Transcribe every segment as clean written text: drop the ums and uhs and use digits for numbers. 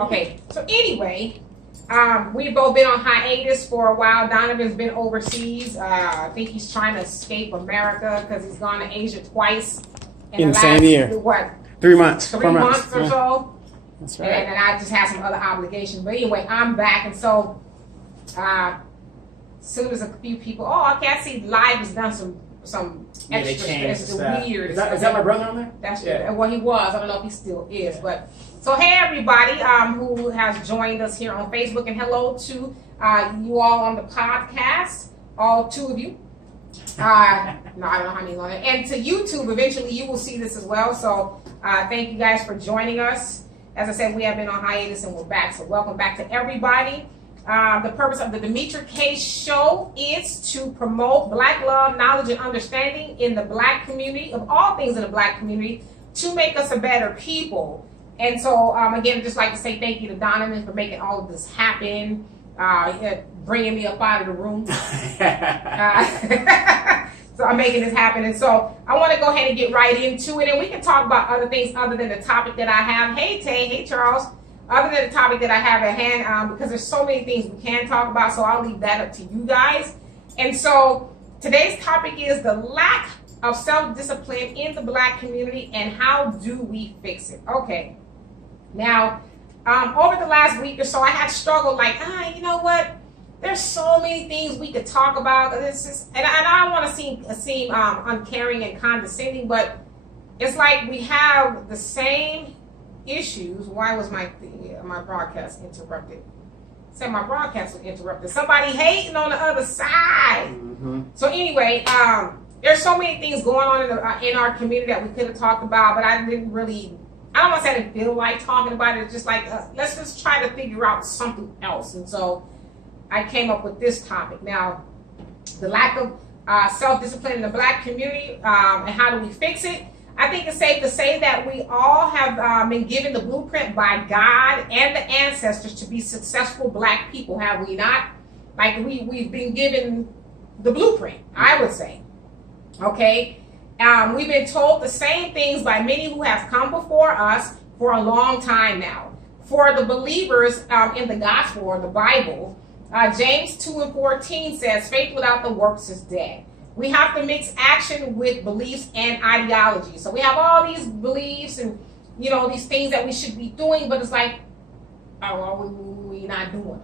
Okay, so anyway, we've both been on hiatus for a while. Donovan's been overseas. I think he's trying to escape America because he's gone to Asia twice in the same year. What? 3 months. 3 months or so. That's right. And I just had some other obligations. But anyway, I'm back, and so soon as a few people, okay, I see Live has done some extra. It's weird. Is that my brother on there? That's well, he was. I don't know if he still is, but. So hey everybody who has joined us here on Facebook, and hello to you all on the podcast, all two of you. No, I don't know how many on it. And to YouTube, eventually you will see this as well. So thank you guys for joining us. As I said, we have been on hiatus and we're back. So welcome back to everybody. The purpose of the DemetraKaye show is to promote Black love, knowledge, and understanding in the Black community, of all things in the Black community, to make us a better people. And so, again, I'd just like to say thank you to Donovan for making all of this happen, bringing me up out of the room. So I'm making this happen. And so I want to go ahead and get right into it. And we can talk about other things other than the topic that I have. Hey, Tay. Hey, Charles. Other than the topic that I have at hand, because there's so many things we can talk about. So I'll leave that up to you guys. And so today's topic is the lack of self-discipline in the Black community and how do we fix it? Okay. Now, over the last week or so, I had struggled like, you know what? There's so many things we could talk about. This is, and I don't want to seem uncaring and condescending, but it's like we have the same issues. Why was my broadcast interrupted? Said my broadcast was interrupted. Somebody hating on the other side. Mm-hmm. So anyway, there's so many things going on in our community that we could have talked about, but I don't want to say I didn't feel like talking about it. It's just like, let's just try to figure out something else. And so I came up with this topic. Now, the lack of self-discipline in the Black community and how do we fix it? I think it's safe to say that we all have been given the blueprint by God and the ancestors to be successful Black people, have we not? Like we've been given the blueprint, I would say. Okay? We've been told the same things by many who have come before us for a long time now. For the believers in the gospel or the Bible, James 2:14 says, faith without the works is dead. We have to mix action with beliefs and ideology. So we have all these beliefs and, these things that we should be doing, but it's like, we're not doing them.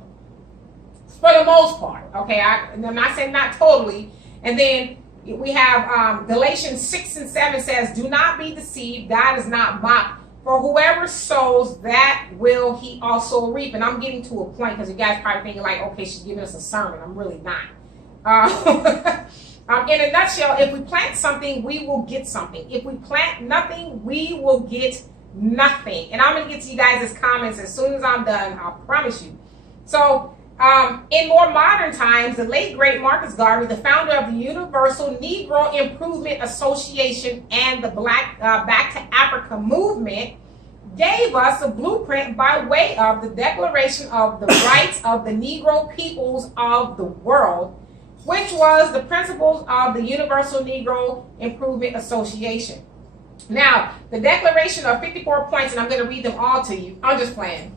For the most part, okay? I'm not saying not totally. And then we have Galatians 6:7 says, do not be deceived. God is not mocked. For whoever sows, that will he also reap. And I'm getting to a point because you guys probably thinking like, okay, she's giving us a sermon. I'm really not. In a nutshell, if we plant something, we will get something. If we plant nothing, we will get nothing. And I'm going to get to you guys' comments as soon as I'm done. I promise you. So, in more modern times, the late great Marcus Garvey, the founder of the Universal Negro Improvement Association and the Black Back to Africa movement, gave us a blueprint by way of the Declaration of the Rights of the Negro Peoples of the World, which was the principles of the Universal Negro Improvement Association. Now, the declaration of 54 points, and I'm going to read them all to you. I'm just playing.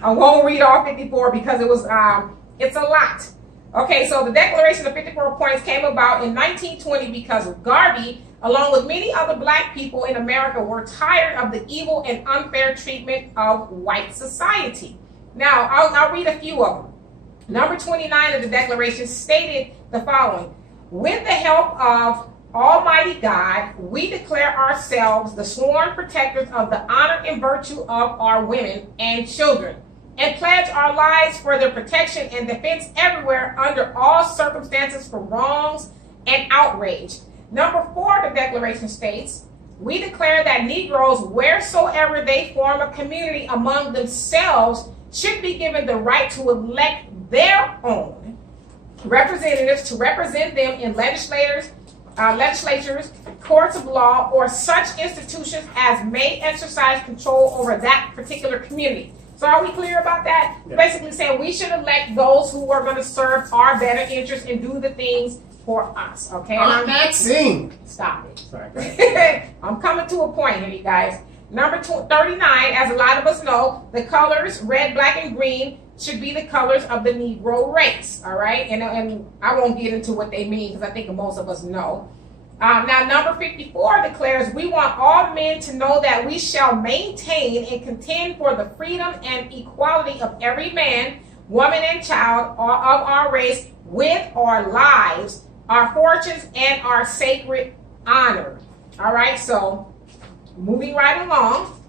I won't read all 54 because it's a lot. Okay, so the declaration of 54 points came about in 1920 because Garvey, along with many other Black people in America, were tired of the evil and unfair treatment of white society. Now, I'll read a few of them. Number 29 of the Declaration stated the following: with the help of Almighty God, we declare ourselves the sworn protectors of the honor and virtue of our women and children, and pledge our lives for their protection and defense everywhere under all circumstances from wrongs and outrage. Number 4 of the Declaration states, we declare that Negroes, wheresoever they form a community among themselves, should be given the right to elect their own representatives to represent them in legislatures, courts of law, or such institutions as may exercise control over that particular community. So are we clear about that? Yeah. Basically saying we should elect those who are going to serve our better interests and do the things for us. Okay? I'm not sing. Stop it. Sorry, I'm coming to a point here, you guys. Number 39, as a lot of us know, the colors red, black, and green should be the colors of the Negro race. All right, and I won't get into what they mean because I think most of us know. Now, number 54 declares, we want all men to know that we shall maintain and contend for the freedom and equality of every man, woman, and child of our race with our lives, our fortunes, and our sacred honor. All right, so moving right along.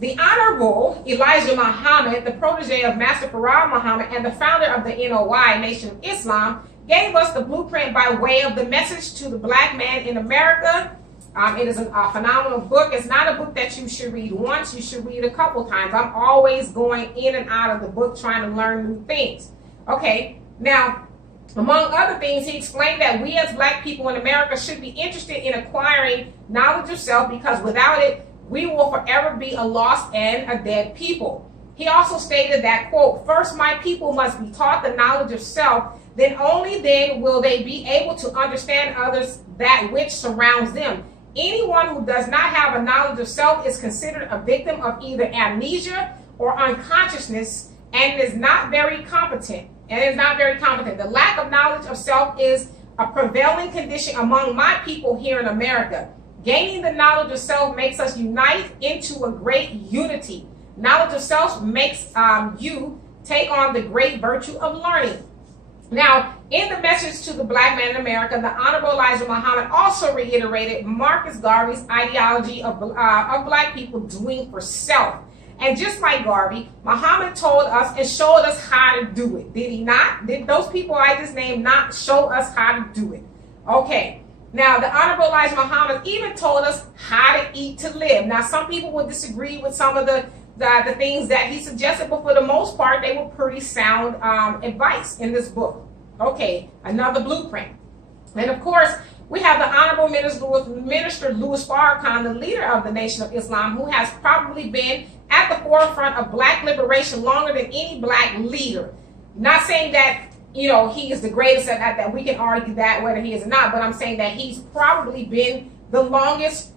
The Honorable Elijah Muhammad, the protege of Master Farad Muhammad and the founder of the NOI, Nation of Islam, gave us the blueprint by way of the message to the black man in America. It is a phenomenal book. It's not a book that you should read once. You should read a couple times. I'm always going in and out of the book trying to learn new things. Okay, now, among other things, he explained that we as black people in America should be interested in acquiring knowledge of self because without it, we will forever be a lost and a dead people. He also stated that, quote, first my people must be taught the knowledge of self, then only then will they be able to understand others that which surrounds them. Anyone who does not have a knowledge of self is considered a victim of either amnesia or unconsciousness and is not very competent. The lack of knowledge of self is a prevailing condition among my people here in America. Gaining the knowledge of self makes us unite into a great unity. Knowledge of self makes you take on the great virtue of learning. Now, in the message to the black man in America, the Honorable Elijah Muhammad also reiterated Marcus Garvey's ideology of black people doing for self. And just like Garvey, Muhammad told us and showed us how to do it. Did he not? Did those people I just named not show us how to do it? Okay. Now, the Honorable Elijah Muhammad even told us how to eat to live. Now, some people would disagree with some of the things that he suggested, but for the most part, they were pretty sound advice in this book. Okay, another blueprint. And of course, we have the Honorable Minister Louis Farrakhan, the leader of the Nation of Islam, who has probably been at the forefront of black liberation longer than any black leader. Not saying that, you know, he is the greatest at that we can argue that whether he is or not, but I'm saying that he's probably been the longest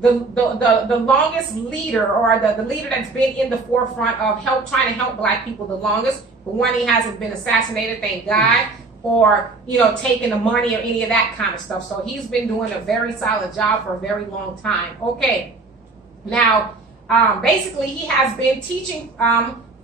the longest leader, or the leader that's been in the forefront of trying to help black people the longest. But when he hasn't been assassinated, thank God, or, you know, taking the money or any of that kind of stuff. So he's been doing a very solid job for a very long time. Okay, now basically he has been teaching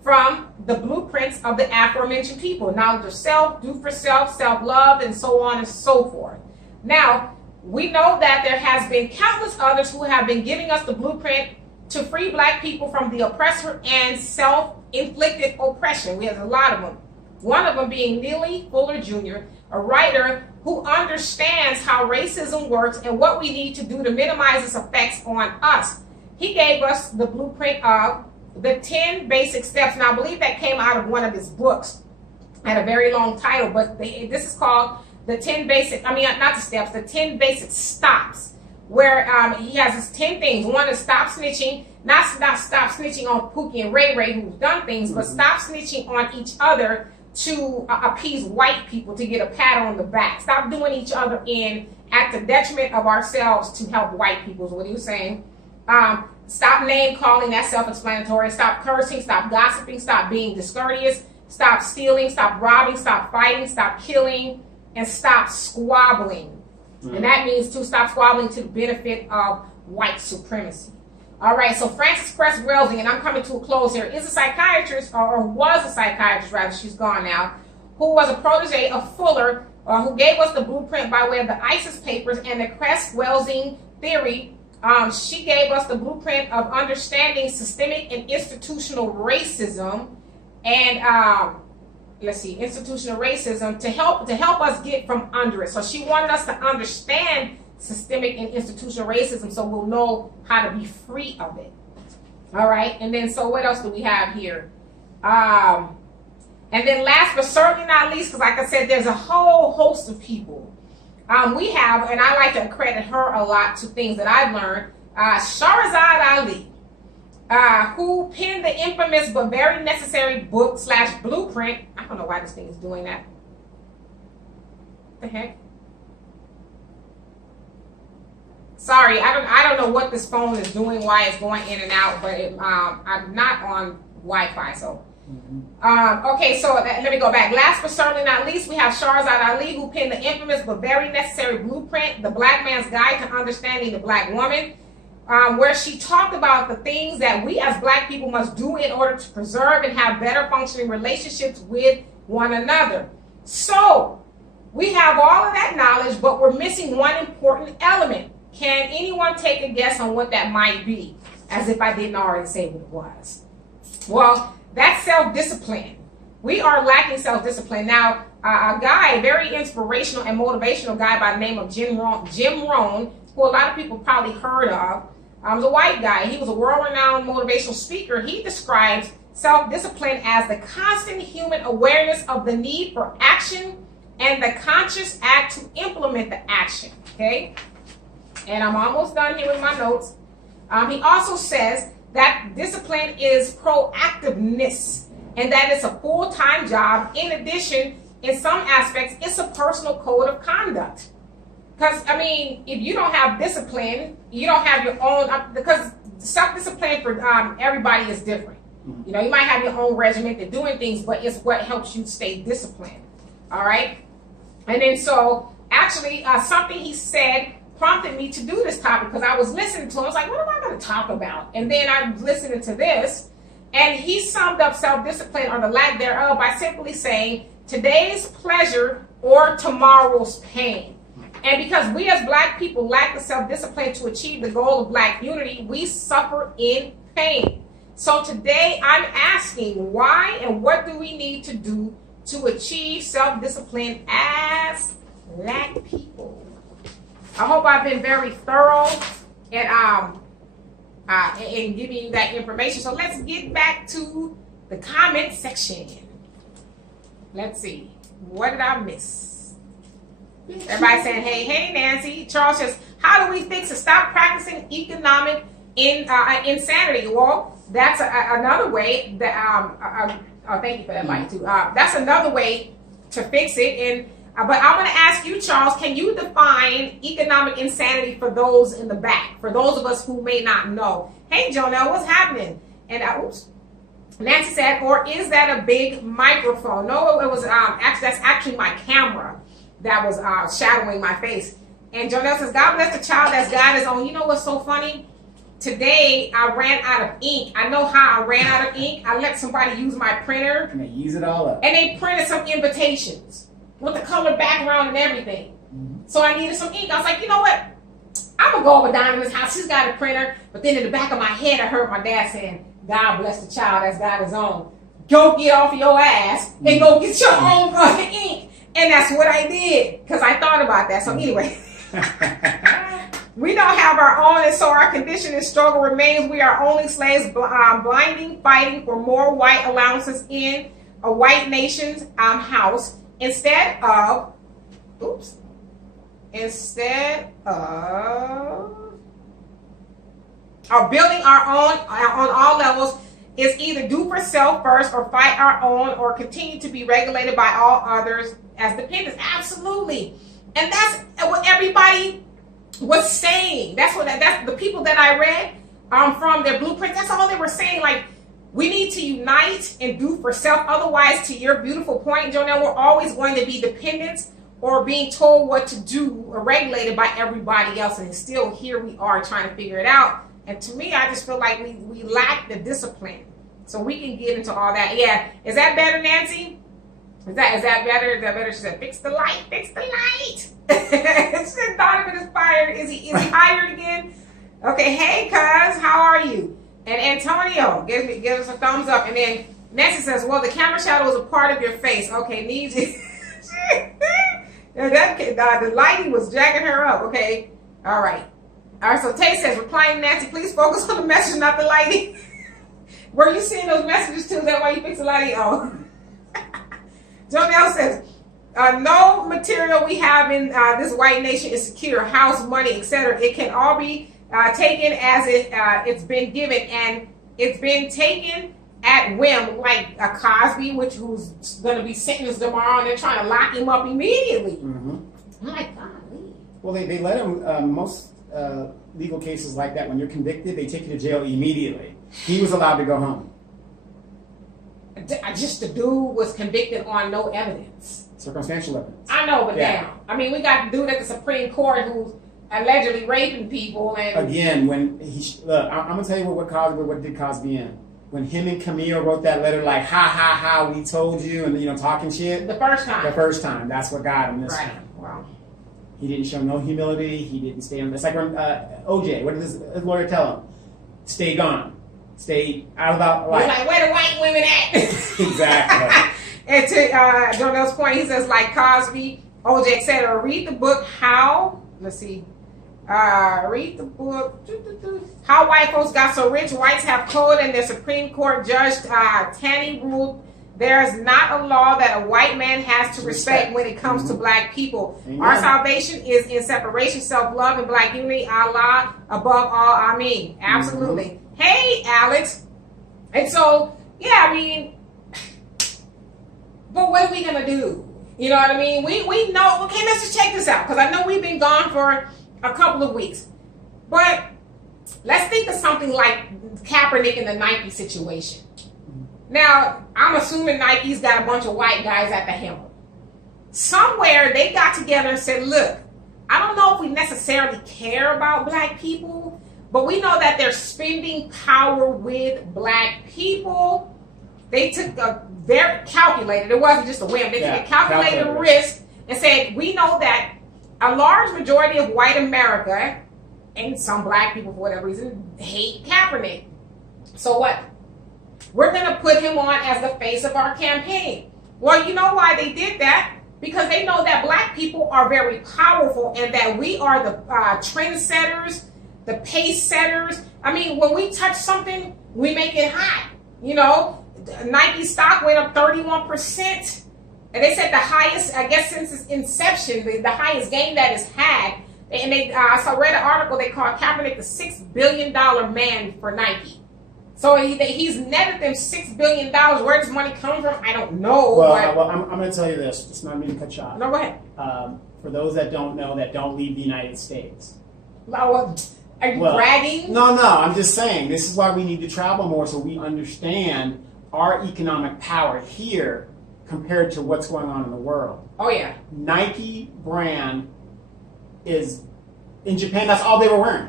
from the blueprints of the aforementioned people: knowledge of self, do for self, self-love, and so on and so forth. Now, we know that there has been countless others who have been giving us the blueprint to free black people from the oppressor and self-inflicted oppression. We have a lot of them. One of them being Neely Fuller Jr., a writer who understands how racism works and what we need to do to minimize its effects on us. He gave us the blueprint of the 10 basic steps. Now, I believe that came out of one of his books. Had a very long title, but this is called the 10 basic, not the steps, the 10 basic stops, where he has his 10 things. One is stop snitching, not stop snitching on Pookie and Ray Ray who've done things, but stop snitching on each other to appease white people, to get a pat on the back. Stop doing each other in at the detriment of ourselves to help white people is what he was saying. Stop name calling, that's self-explanatory. Stop cursing, stop gossiping, stop being discourteous, stop stealing, stop robbing, stop fighting, stop killing, and stop squabbling. And that means to stop squabbling to the benefit of white supremacy. All right, so Frances Cress Welsing, and I'm coming to a close here, is a psychiatrist, or was a psychiatrist rather, she's gone now, who was a protege of Fuller, who gave us the blueprint by way of the ISIS papers and the Cress Welsing theory. She gave us the blueprint of understanding systemic and institutional racism, and institutional racism to help us get from under it. So she wanted us to understand systemic and institutional racism so we'll know how to be free of it. All right, and then so what else do we have here? And then last but certainly not least, because like I said, there's a whole host of people. We have, and I like to credit her a lot to things that I've learned, Shahrazad Ali, who penned the infamous but very necessary book / blueprint. I don't know why this thing is doing that. What the heck? Sorry, I don't know what this phone is doing, why it's going in and out, but I'm not on Wi-Fi, so. Okay, so let me go back. Last but certainly not least, we have Shahrazad Ali, who penned the infamous but very necessary blueprint, The Black Man's Guide to Understanding the Black Woman, where she talked about the things that we as Black people must do in order to preserve and have better functioning relationships with one another. So, we have all of that knowledge, but we're missing one important element. Can anyone take a guess on what that might be? As if I didn't already say what it was. Well, that's self-discipline. We are lacking self-discipline. Now, a guy, a very inspirational and motivational guy by the name of Jim Rohn, who a lot of people probably heard of, was a white guy. He was a world-renowned motivational speaker. He describes self-discipline as the constant human awareness of the need for action and the conscious act to implement the action. Okay? And I'm almost done here with my notes. He also says that discipline is proactiveness and that it's a full-time job. In addition, in some aspects, it's a personal code of conduct. Because, I mean, if you don't have discipline, you don't have your own, because self-discipline for everybody is different. You know, you might have your own regimen to doing things, but it's what helps you stay disciplined. All right? And then so, actually, something he said prompted me to do this topic because I was listening to him. I was like, what am I going to talk about? And then I was listening to this, and he summed up self-discipline or the lack thereof by simply saying, today's pleasure or tomorrow's pain. And because we as Black people lack the self-discipline to achieve the goal of Black unity, we suffer in pain. So today I'm asking why and what do we need to do to achieve self-discipline as Black people? I hope I've been very thorough in giving you that information. So let's get back to the comment section. Let's see. What did I miss? Everybody saying, hey, Nancy. Charles says, how do we fix it? Stop practicing economic insanity. Well, that's another way that, thank you for that light too. That's another way to fix it. And but I'm going to ask you, Charles, can you define economic insanity for those in the back, for those of us who may not know? Hey, Jonelle, what's happening? And oops, Nancy said, or is that a big microphone? No, it was actually, that's actually my camera that was shadowing my face. And Jonelle says, God bless the child that's God is on. You know what's so funny? Today, I ran out of ink. I know how I ran out of ink. I let somebody use my printer. And they use it all up. And they printed some invitations with the color background and everything. So I needed some ink. I was like, you know what? I'm going to go over Donovan's house. She's got a printer. But then in the back of my head, I heard my dad saying, God bless the child that's got his own. Go get off your ass and go get your own ink. And that's what I did because I thought about that. So anyway, we don't have our own, and so our condition and struggle remains. We are only slaves, blinding, fighting for more white allowances in a white nation's house. Instead of building our own on all levels, is either do for self first or fight our own or continue to be regulated by all others as dependents. Absolutely. And that's what everybody was saying. That's the people that I read from their blueprints. That's all they were saying. Like, we need to unite and do for self. Otherwise, to your beautiful point, Jonelle, we're always going to be dependents or being told what to do or regulated by everybody else. And still here we are trying to figure it out. And to me, I just feel like we lack the discipline. So we can get into all that. Yeah. Is that better, Nancy? Is that better? Is that better? She said, fix the light. Fix the light. She said, Donovan is fired. Is he hired again? Okay. Hey, cuz, how are you? And Antonio, give us a thumbs up. And then Nancy says, well, the camera shadow is a part of your face. Okay, needs it. The lighting was jacking her up. Okay. All right. All right, so Tay says, replying Nancy, please focus on the message, not the lighting. Were you seeing those messages too? Is that why you fix the lighting? Oh. Jonelle says, no material we have in this white nation is secure. House, money, etc. It can all be taken as it's been given, and it's been taken at whim, like a Cosby, who's going to be sentenced tomorrow, and they're trying to lock him up immediately. I'm like, golly. Well, they let him, most legal cases like that, when you're convicted, they take you to jail immediately. He was allowed to go home. Just the dude was convicted on no evidence. Circumstantial evidence. I know, but Yeah. damn. I mean, we got the dude at the Supreme Court who's allegedly raping people. And Again, when look, I'm gonna tell you what did Cosby in. When him and Camille wrote that letter, like, ha ha ha, we told you, and talking shit. the first time. The first time, that's what got him this Right. time. Wow. He didn't show no humility. He didn't stay on. It's like when OJ. What did his lawyer tell him? Stay gone. Stay out of the life. He's like, where the white women at? Exactly. And to Jonel's point, he says, like Cosby, OJ, etc. Read the book, How. Let's see. Read the book. How White Folks Got So Rich. Whites Have Code, and their Supreme Court Judge Taney ruled there is not a law that a white man has to respect when it comes to black people. Amen. Our salvation is in separation, self-love, and black unity. Allah above all. Amen. Absolutely. Hey, Alex. And so, yeah, I mean, but what are we gonna do? You know what I mean? We know. Okay, let's just check this out, because I know we've been gone for a couple of weeks. But let's think of something like Kaepernick in the Nike situation. Now, I'm assuming Nike's got a bunch of white guys at the helm. Somewhere they got together and said, look, I don't know if we necessarily care about black people, but we know that they're spending power with black people. They took a very calculated, it wasn't just a whim, they took a calculated risk and said, we know that a large majority of white America, and some black people for whatever reason, hate Kaepernick. So what? We're going to put him on as the face of our campaign. Well, you know why they did that? Because they know that black people are very powerful and that we are the trendsetters, the pace setters. I mean, when we touch something, we make it hot. You know, Nike stock went up 31%. And they said the highest, I guess since its inception, the highest gain that it's had. And they, I read an article, they called Kaepernick the $6 billion man for Nike. So he's netted them $6 billion. Where does money come from? I don't know. Well, I'm going to tell you this. It's not me to cut you off. No, go ahead. For those that don't know, that don't leave the United States. Are you bragging? No. I'm just saying. This is why we need to travel more, so we understand our economic power here compared to what's going on in the world. Oh, yeah. Nike brand is, in Japan, that's all they were wearing.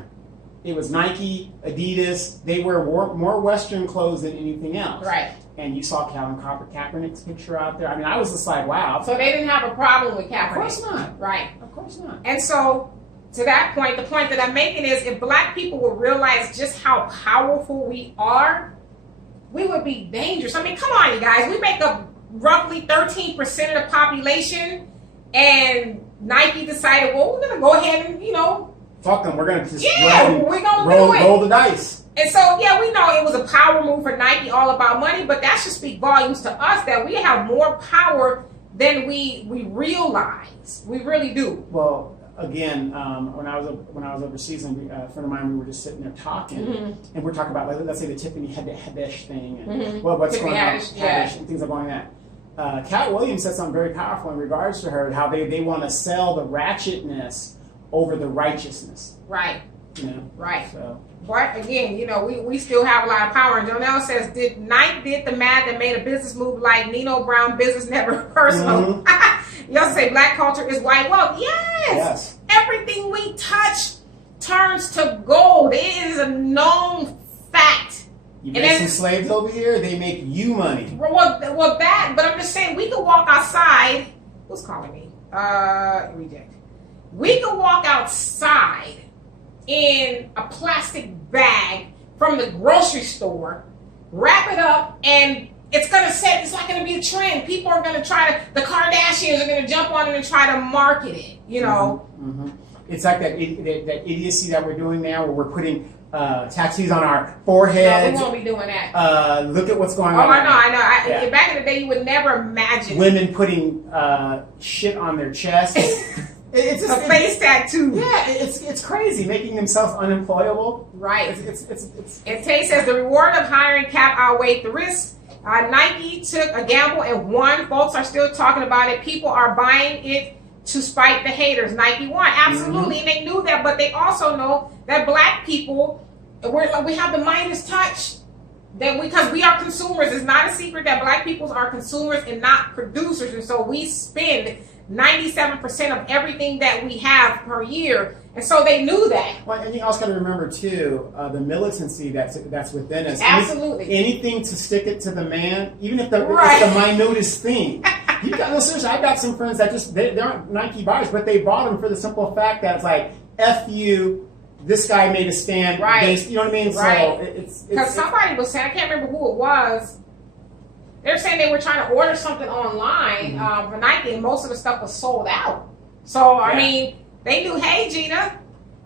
It was Nike, Adidas. They wear more Western clothes than anything else. Right. And you saw Calvin Kaepernick's picture out there. I mean, I was just like, wow. So they didn't have a problem with Kaepernick. Of course not. Right. Of course not. And so, to that point, the point that I'm making is if black people would realize just how powerful we are, we would be dangerous. I mean, come on, you guys. We make up roughly 13% of the population, and Nike decided, well, we're going to go ahead and, fuck them. We're going to just we're gonna roll the dice. And so, yeah, we know it was a power move for Nike, all about money, but that should speak volumes to us that we have more power than we realize. We really do. Well, again, when I was overseas, and a friend of mine, we were just sitting there talking, and we're talking about, like, let's say the Tiffany Haddish thing, and what's Tiffany going on, Haddish, and things are going on. Cat Williams said something very powerful in regards to her, how they want to sell the ratchetness over the righteousness. Right. Right. So. But again, we still have a lot of power. And Jonelle says, Nike did the math and made a business move like Nino Brown, business never personal. You'll say black culture is white wealth. Yes. Everything we touch turns to gold. It is a known fact. You make some slaves over here, they make you money. Well, but I'm just saying, we could walk outside. Who's calling me? Reject. We could walk outside in a plastic bag from the grocery store, wrap it up, and it's not gonna be a trend. People are gonna the Kardashians are gonna jump on it and try to market it, It's like that idiocy that we're doing now, where we're putting tattoos on our foreheads. No, we won't be doing that. Look at what's going on. Oh, I know. Back in the day, you would never imagine women putting shit on their chest. It's a face tattoo. Yeah, it's crazy, making themselves unemployable. Right. It's. And Tay says the reward of hiring Cap outweighed the risk. Nike took a gamble and won. Folks are still talking about it. People are buying it to spite the haters. Nike won, absolutely, and they knew that. But they also know that black people, we have the Midas touch. That because we are consumers, it's not a secret that black people are consumers and not producers, and so we spend 97% of everything that we have per year, and so they knew that. Well, and you also got to remember too the militancy that's within us. Absolutely. Anything to stick it to the man, even if it's Right. the minutest thing. You got no seriously. I've got some friends that just they aren't Nike buyers, but they bought them for the simple fact that it's like F you. This guy made a stand, right? Based, you know what I mean? Right. So it's because somebody was saying, I can't remember who it was. They're saying they were trying to order something online for Nike, and most of the stuff was sold out. So I mean, they knew. Hey, Gina,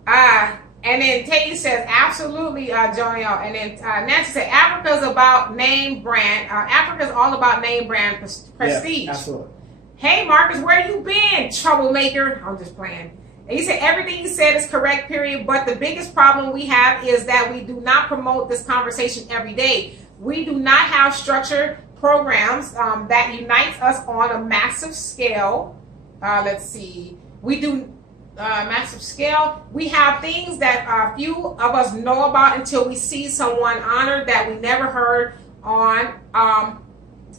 and then Katie says, absolutely, Jonio. And then Nancy said, Africa's about name brand. Africa's all about name brand prestige. Yeah, absolutely. Hey, Marcus, where you been, troublemaker? I'm just playing. And he said, everything you said is correct, period. But the biggest problem we have is that we do not promote this conversation every day. We do not have structured programs that unites us on a massive scale. Let's see. We do massive scale. We have things that few of us know about until we see someone honored that we never heard on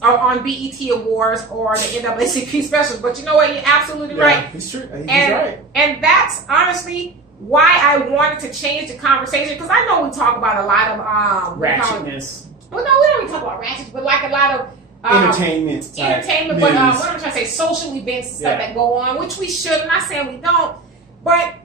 BET Awards or the NAACP specials. But you know what? You're absolutely right. He's true. He's right. And that's honestly why I wanted to change the conversation, because I know we talk about a lot of ratchetness. Well, no, we don't even talk about ratchet, but like a lot of entertainment. But what am I trying to say? Social events and stuff that go on, which we should. I'm not saying we don't, but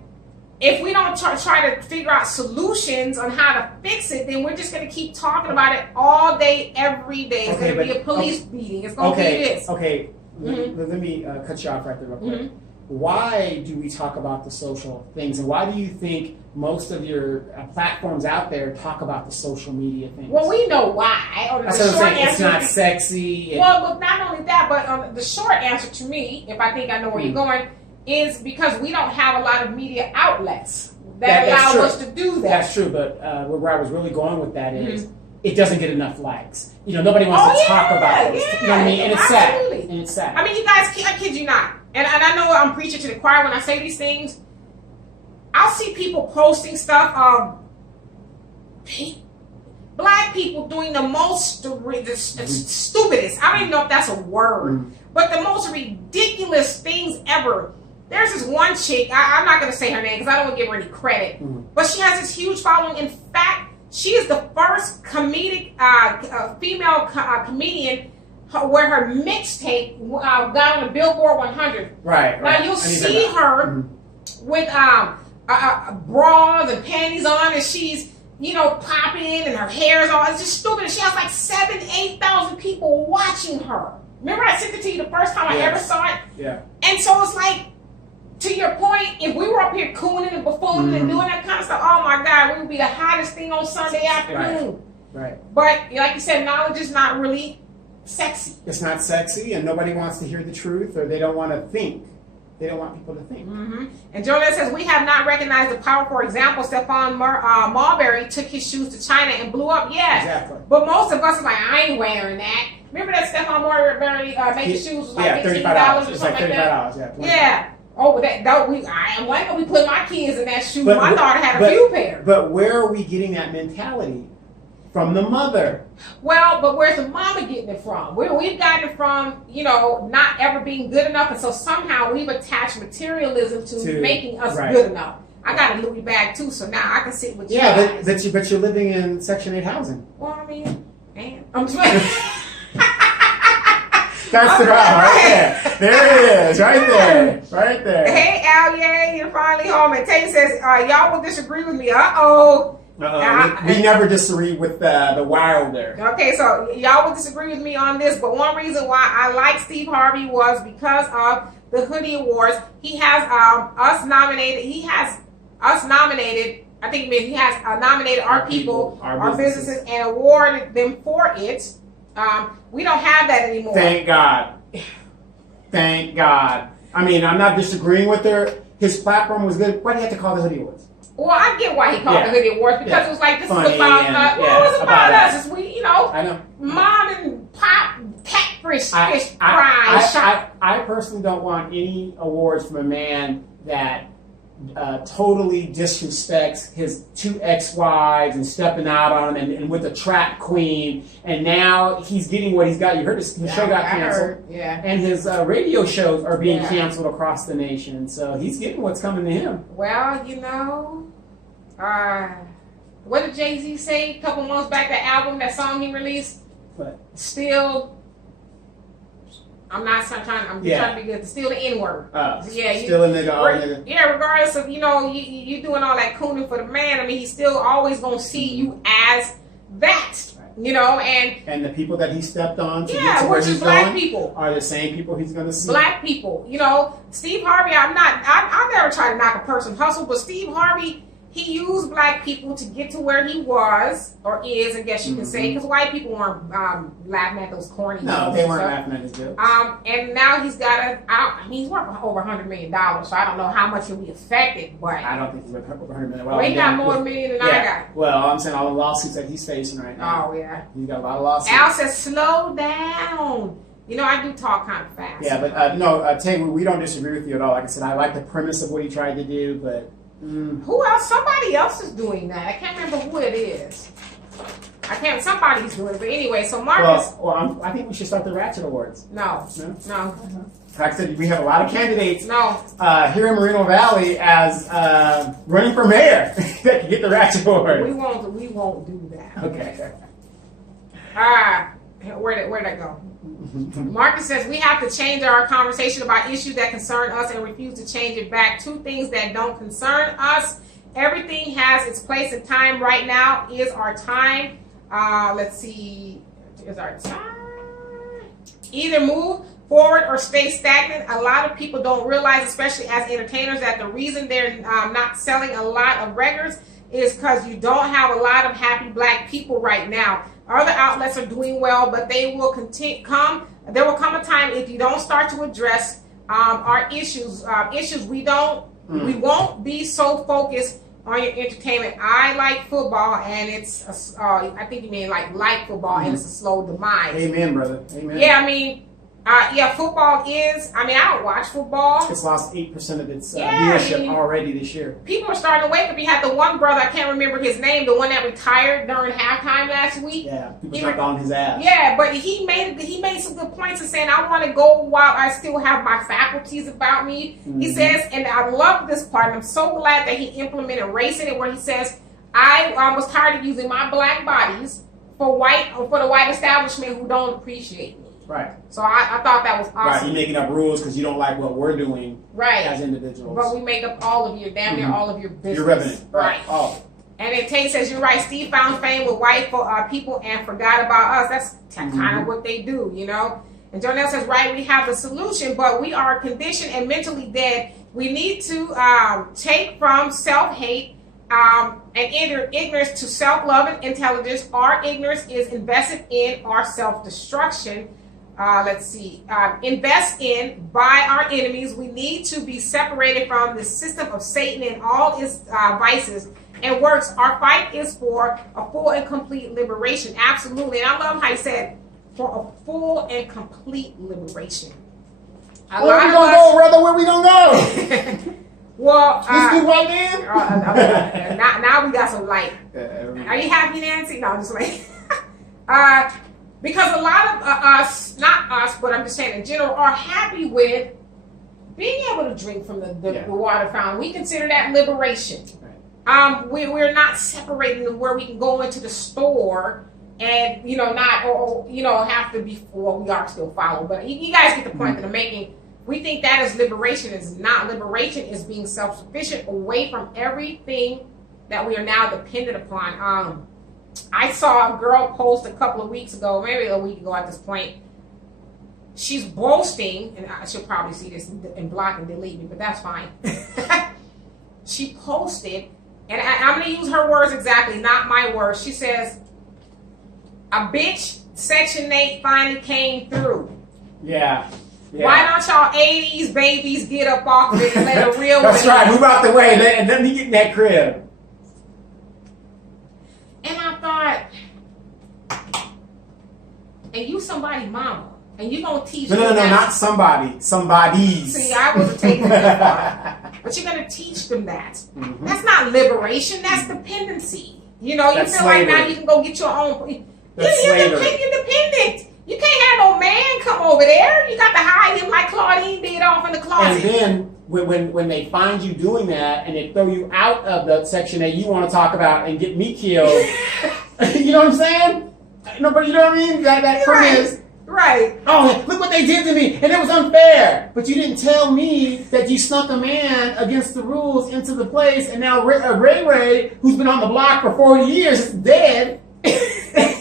if we don't try to figure out solutions on how to fix it, then we're just going to keep talking about it all day, every day. It's going to be a police beating. It's going to be this. Okay, let me cut you off right there real quick. Why do we talk about the social things, and why do you think most of your platforms out there talk about the social media things? Well, we know why. That's what I'm saying. It's not sexy. Well, but not only that, but the short answer to me, if I think I know where you're going, is because we don't have a lot of media outlets that allow us to do that. That's true, but where I was really going with that is it doesn't get enough likes. You know, nobody wants to talk about it. You know what I mean? And it's sad. And it's sad. I mean, you guys, I kid you not. And I know I'm preaching to the choir when I say these things. I'll see people posting stuff of black people doing the most stupidest. I don't even know if that's a word, but the most ridiculous things ever. There's this one chick, I'm not going to say her name because I don't want to give her any credit, but she has this huge following. In fact, she is the first comedic female comedian where her mixtape got on the Billboard 100. Right. Now you'll see her with bras and panties on, and she's popping, and her hair is all. It's just stupid. And she has like 8,000 people watching her. Remember, I sent it to you the first time I ever saw it. Yeah. And so it's like, to your point, if we were up here cooning and buffooning and doing that kind of stuff, oh my God, we would be the hottest thing on Sunday afternoon. Right. But like you said, knowledge is not really sexy. It's not sexy, and nobody wants to hear the truth, or they don't want to think. They don't want people to think. And Jonah says, we have not recognized the power. For example, Stephon Marbury took his shoes to China and blew up. Yeah. Exactly. But most of us are like, I ain't wearing that. Remember that Stephon Marbury made shoes was like $15 or something like that? Yeah. Oh, I'm like, we put my kids in that shoe. My daughter had a few pairs. But where are we getting that mentality? From the mother. Well, but where's the mama getting it from? We've gotten it from, not ever being good enough. And so somehow we've attached materialism to making us good enough. I got a Louis bag too, so now I can sit with you. Yeah, but you're living in Section 8 housing. Well, I mean, man, I'm just... That's the route right there. There it is, right there. Right there. Hey, Al, yay, you're finally home. And Tate says, y'all will disagree with me. Uh-oh. We never disagree with the Wilder. Okay, so y'all will disagree with me on this, but one reason why I like Steve Harvey was because of the Hoodie Awards. He has us nominated. He has us nominated. I think he has nominated our people, our businesses, and awarded them for it. We don't have that anymore. Thank God. Thank God. I mean, I'm not disagreeing with her. His platform was good. Why do you have to call the Hoodie Awards? Well, I get why he called it the Hoodie Awards, because it was like, this is about, it's about us. It's we, I know. mom and pop, cat free. fish fry. I personally don't want any awards from a man that totally disrespects his 2 ex-wives and stepping out on them and with a trap queen, and now he's getting what he's got. You heard his show got canceled, and his radio shows are being canceled across the nation. So he's getting what's coming to him. Well, you know, what did Jay-Z say a couple months back? That album, that song he released, But still. I'm trying to be good. Still the N-word. Still a nigga, Yeah, regardless of, you doing all that cooning for the man, I mean, he's still always going to see you as that, and the people that he stepped on to yeah, get to where which is he's black going people. Are the same people he's going to see. Black people. Steve Harvey, I never try to knock a person's hustle, but Steve Harvey, he used black people to get to where he was, or is, I guess you can say, because white people weren't laughing at those corny No, they weren't laughing at his jokes. And now he's got he's worth over $100 million, so I don't know how much he'll be affected, but I don't think he's worth over $100 million. Well, he got more million than I got. Well, I'm saying all the lawsuits that he's facing right now. Oh, yeah. He's got a lot of lawsuits. Al says, slow down. I do talk kind of fast. Yeah, but Tay, we don't disagree with you at all. Like I said, I like the premise of what he tried to do, but... Who else? Somebody else is doing that. I can't remember who it is. Somebody's doing it. But anyway, so Marcus. Well, I think we should start the Ratchet Awards. No. Like I said, we have a lot of candidates here in Moreno Valley as running for mayor that can get the Ratchet Award. We won't do that. Okay. Where'd I go? Marcus says we have to change our conversation about issues that concern us and refuse to change it back to things that don't concern us. Everything has its place and time. Right now is our time. Let's see. Is our time. Either move forward or stay stagnant. A lot of people don't realize, especially as entertainers, that the reason they're not selling a lot of records is because you don't have a lot of happy black people right now. Other outlets are doing well, but they will there will come a time if you don't start to address our issues. We won't be so focused on your entertainment. I like football, and it's I think you mean like football, and it's a slow demise. Amen, brother. Amen. Yeah, football is. I don't watch football. It's lost 8% of its viewership already this year. People are starting to wake up. You had the one brother, I can't remember his name, the one that retired during halftime last week. Yeah, people jumped on his ass. Yeah, but he made some good points in saying, I want to go while I still have my faculties about me. Mm-hmm. He says, and I love this part, and I'm so glad that he implemented race in it, where he says, I was tired of using my black bodies for the white establishment who don't appreciate me. Right. So I thought that was awesome. Right, you're making up rules because you don't like what we're doing as individuals. But we make up all of your, damn near all of your business. Your revenue. Right. Oh. And then Tate says, you're right, Steve found fame with white people and forgot about us. That's kind of what they do, And Jonelle says, right, we have the solution, but we are conditioned and mentally dead. We need to take from self-hate and ignorance to self-love and intelligence. Our ignorance is invested in our self-destruction. Invest in by our enemies. We need to be separated from the system of Satan and all its vices and works. Our fight is for a full and complete liberation. Absolutely. And I love how he said, for a full and complete liberation. Where we gonna go, brother? Where we gonna go? Well, this good white man? now we got some light. Are you happy, Nancy? No, I'm just like, because a lot of us, not us, but I'm just saying in general, are happy with being able to drink from the water fountain. We consider that liberation. Right. We're not separating where we can go into the store and have to be. Well, we are still followed, but you guys get the point that I'm making. We think that is liberation. Is not liberation. Is being self-sufficient away from everything that we are now dependent upon. I saw a girl post a couple of weeks ago, maybe a week ago at this point. She's boasting, and she'll probably see this and block and delete me, but that's fine. She posted, and I'm going to use her words exactly, not my words. She says, a bitch Section 8 finally came through. Yeah. Why don't y'all 80s babies get up off of it and let a real That's right, move out the way and let me get in that crib. And I thought, and you somebody mama. And you're going to teach No, not somebody. Somebody's. See, I wasn't taking that far. But you're going to teach them that. Mm-hmm. That's not liberation. That's dependency. You know, that's you feel slavery. like now you can go get your own. That's You're independent. You can't have no man come over there. You got to hide him like Claudine did off in the closet. And then when they find you doing that and they throw you out of the section that you want to talk about and get me killed, you know what I'm saying? No, but you know what I mean? That premise. Right. Oh, look what they did to me, and it was unfair. But you didn't tell me that you snuck a man against the rules into the place, and now Ray, who's been on the block for 40 years, is dead.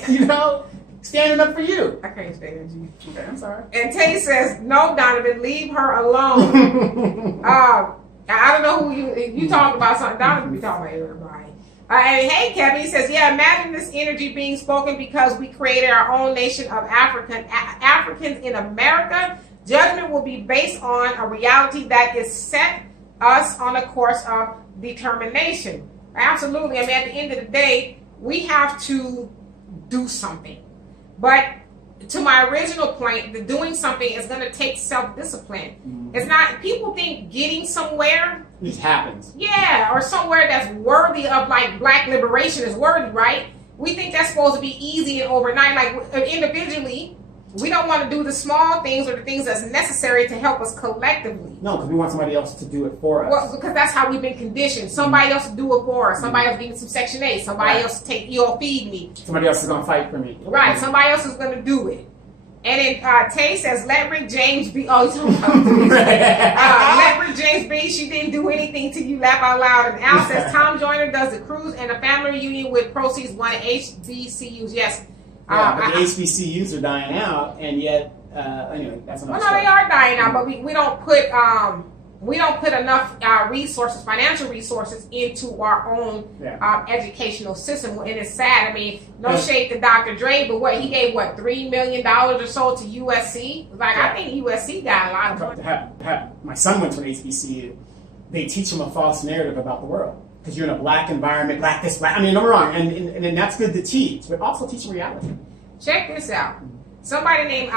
You know, standing up for you. I can't stand you. Okay, I'm sorry. And Tay says, "No, Donovan, leave her alone." I don't know who you talking about. Something Donovan be talking about everybody. And hey, Kevin, he says, yeah, imagine this energy being spoken because we created our own nation of Africans in America. Judgment will be based on a reality that is set us on a course of determination. Absolutely. I mean, at the end of the day, we have to do something. But to my original point, the doing something is going to take self-discipline. Mm-hmm. It's not, people think getting somewhere. It just happens. Yeah, or somewhere that's worthy of like black liberation is worthy, right? We think that's supposed to be easy and overnight. Like individually, we don't want to do the small things or the things that's necessary to help us collectively. No, because we want somebody else to do it for us. Well, because that's how we've been conditioned. Somebody else to do it for us. Somebody else give some Section 8. Somebody else to feed me. Somebody else is going to fight for me. Right. Somebody else is going to do it. And then Tay says, let Rick James be. Oh, he's talking about let Rick James be. She didn't do anything to you. Laugh out loud. And Al says, Tom Joyner does the cruise and a family reunion with proceeds won at HBCUs. Yes. Yeah, but the HBCUs are dying out, and yet, anyway, that's another story. No, they are dying out, but we don't put enough resources, financial resources, into our own educational system, and it's sad. I mean, no shade to Dr. Dre, but he gave $3 million or so to USC. Like I think USC got a lot of money. My son went to an HBCU. They teach him a false narrative about the world. Because you're in a black environment, black this, black. I mean, I'm wrong, and that's good to teach, but also teach reality. Check this out. Somebody named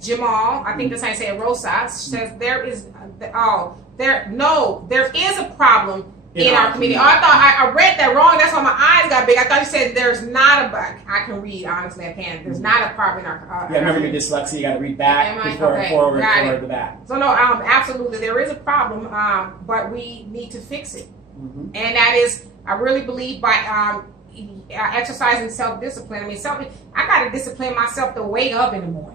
Jamal, I think that's how you say it, Rosas, says there is a problem in our community. Oh, I read that wrong. That's why my eyes got big. I thought you said there's not a bug. I can read, honestly, I can. There's not a problem in our remember your dyslexia, you got to read back before forward to back. So no, absolutely, there is a problem, but we need to fix it. Mm-hmm. And that is, I really believe, by exercising self-discipline. I mean, I got to discipline myself to wake up in the morning.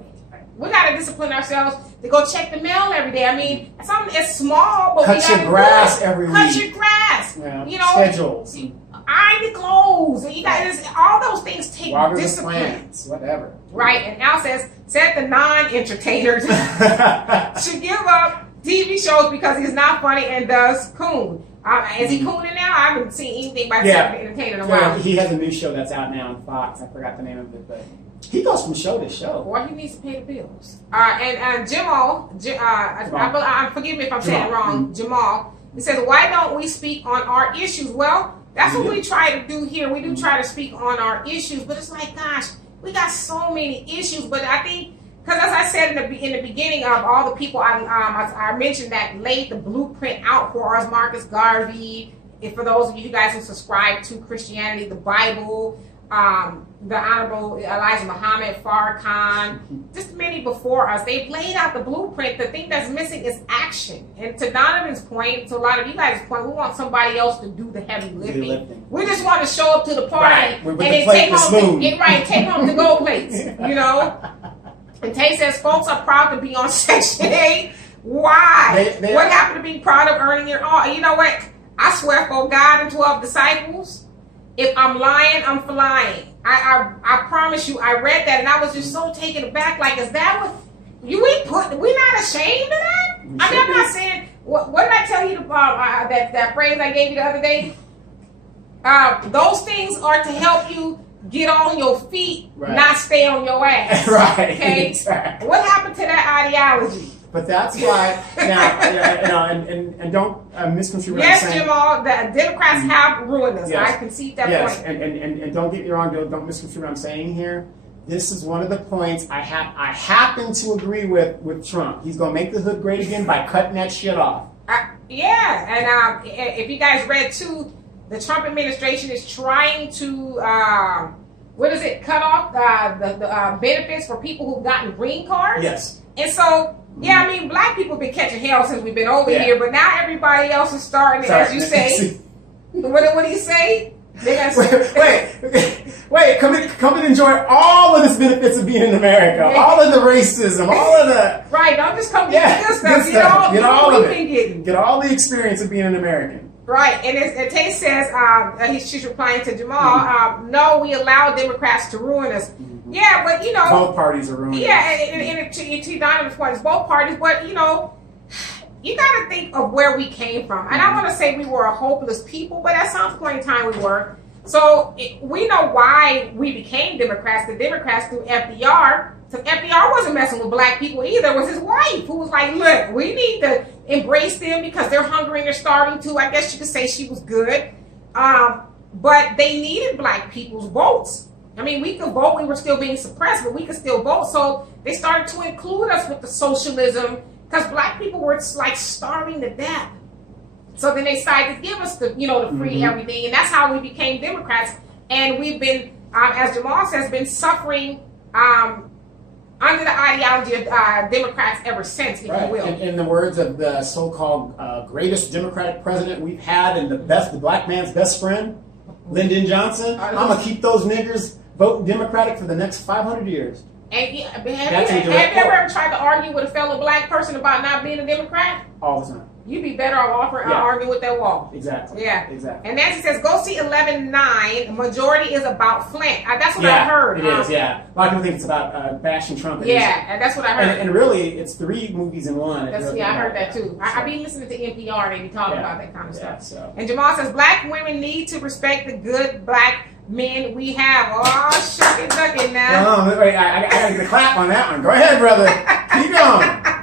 We got to discipline ourselves to go check the mail every day. I mean, something as small, but cut your grass every week. Cut your grass. Yeah. You know, schedules. Iron the clothes. And you got all those things take water discipline. The plants, whatever. Right. And Al said the non-entertainers should give up TV shows because he's not funny and does coon. Is he cooning now? I haven't seen anything by entertainer in a while. He has a new show that's out now on Fox. I forgot the name of it, but he goes from show to show. Well, he needs to pay the bills. And Jamal, forgive me if I'm saying it wrong, Jamal, he says, why don't we speak on our issues? Well, that's what we try to do here. We do try to speak on our issues, but it's like, gosh, we got so many issues. But I think, because as I said in the beginning of all the people I mentioned that laid the blueprint out for us, Marcus Garvey, and for those of you guys who subscribe to Christianity, the Bible, the Honorable Elijah Muhammad, Farrakhan, just many before us, they've laid out the blueprint. The thing that's missing is action. And to Donovan's point, to a lot of you guys' point, we want somebody else to do the heavy lifting. We just want to show up to the party and then take home the gold plates, you know? And Tay says, folks are proud to be on Section 8. Why? What happened to being proud of earning your own? You know what? I swear for God and 12 disciples, if I'm lying, I'm flying. I promise you, I read that and I was just so taken aback. Like, is that what we're not ashamed of that? I mean, I'm not saying, what did I tell you about that phrase I gave you the other day? Those things are to help you get on your feet, not stay on your ass. Right. Okay. Exactly. What happened to that ideology? But that's why now, and don't misconstrue what I'm saying. Yes, Jamal, the Democrats have ruined us. Yes. I concede that point. And don't get me wrong. Don't misconstrue what I'm saying here. this is one of the points I happen to agree with Trump. He's going to make the hood great again by cutting that shit off. Yeah, and if you guys read too, the Trump administration is trying to cut off the benefits for people who've gotten green cards. Yes. And so, yeah, I mean, black people have been catching hell since we've been over here, but now everybody else is starting, as you say. What do you say? Wait, come and enjoy all of the benefits of being in America, all of the racism, all of the... Right, don't just come get the good stuff. Get all of it. Get all the experience of being an American. Right, and Tay says, she's replying to Jamal, no, we allow Democrats to ruin us. Mm-hmm. Yeah, but, both parties are ruining us. Yeah, and to Donovan's point, it's both parties, but, you got to think of where we came from. And I want to say we were a hopeless people, but at some point in time we were. So we know why we became Democrats. The Democrats through FDR. So FDR wasn't messing with black people either. It was his wife who was like, look, we need to embrace them because they're hungry and they're starving too. I guess you could say she was good. But they needed black people's votes. I mean, we could vote. We were still being suppressed, but we could still vote. So they started to include us with the socialism because black people were like starving to death. So then they decided to give us the free everything, and that's how we became Democrats. And we've been, as Jamal says, been suffering under the ideology of Democrats ever since, if you will. In the words of the so-called greatest Democratic president we've had, and the black man's best friend, Lyndon Johnson, I'm gonna keep those niggers voting Democratic for the next 500 years. And have you ever tried to argue with a fellow black person about not being a Democrat? All the time. You'd be better off arguing with that wall. Exactly. Yeah. Exactly. And Nancy says, go see 11-9. Majority is about Flint. That's what I heard. It is, yeah. A lot of people think it's about bashing Trump. Yeah, and that's what I heard. And really, it's 3 movies in one. I heard that too. I be listening to NPR. They be talking about that kind of stuff. So. And Jamal says, black women need to respect the good black men we have. Oh, shuck it, duck it now. Wait, I got to get a clap on that one. Go ahead, brother. Keep going.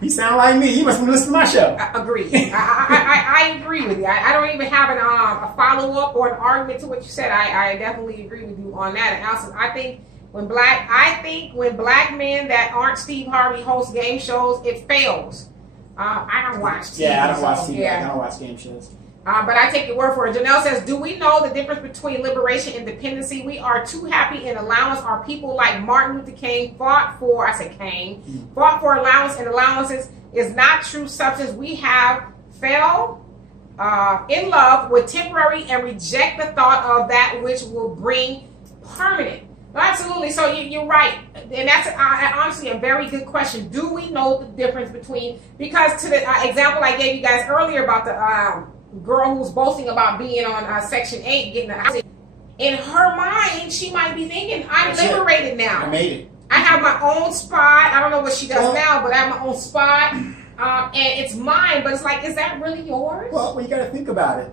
He sound like me. He must be listening to my show. Agree. I agree with you. I don't even have a follow-up or an argument to what you said. I definitely agree with you on that. And also, I think when black men that aren't Steve Harvey host game shows, it fails. I don't watch TV. Yeah, I don't watch TV. I don't watch game shows. But I take your word for it. Janelle says, do we know the difference between liberation and dependency? We are too happy in allowance. Our people like Martin Luther King fought for allowance, and allowances is not true substance. We have fell in love with temporary and reject the thought of that which will bring permanent. Absolutely. So you're right. And that's honestly a very good question. Do we know the difference between, because to the example I gave you guys earlier about the girl who's boasting about being on Section 8, getting the housing. In her mind, she might be thinking, I'm liberated now. I made it. I have my own spot. I don't know what she does now, but I have my own spot. And it's mine. But it's like, is that really yours? Well, you got to think about it.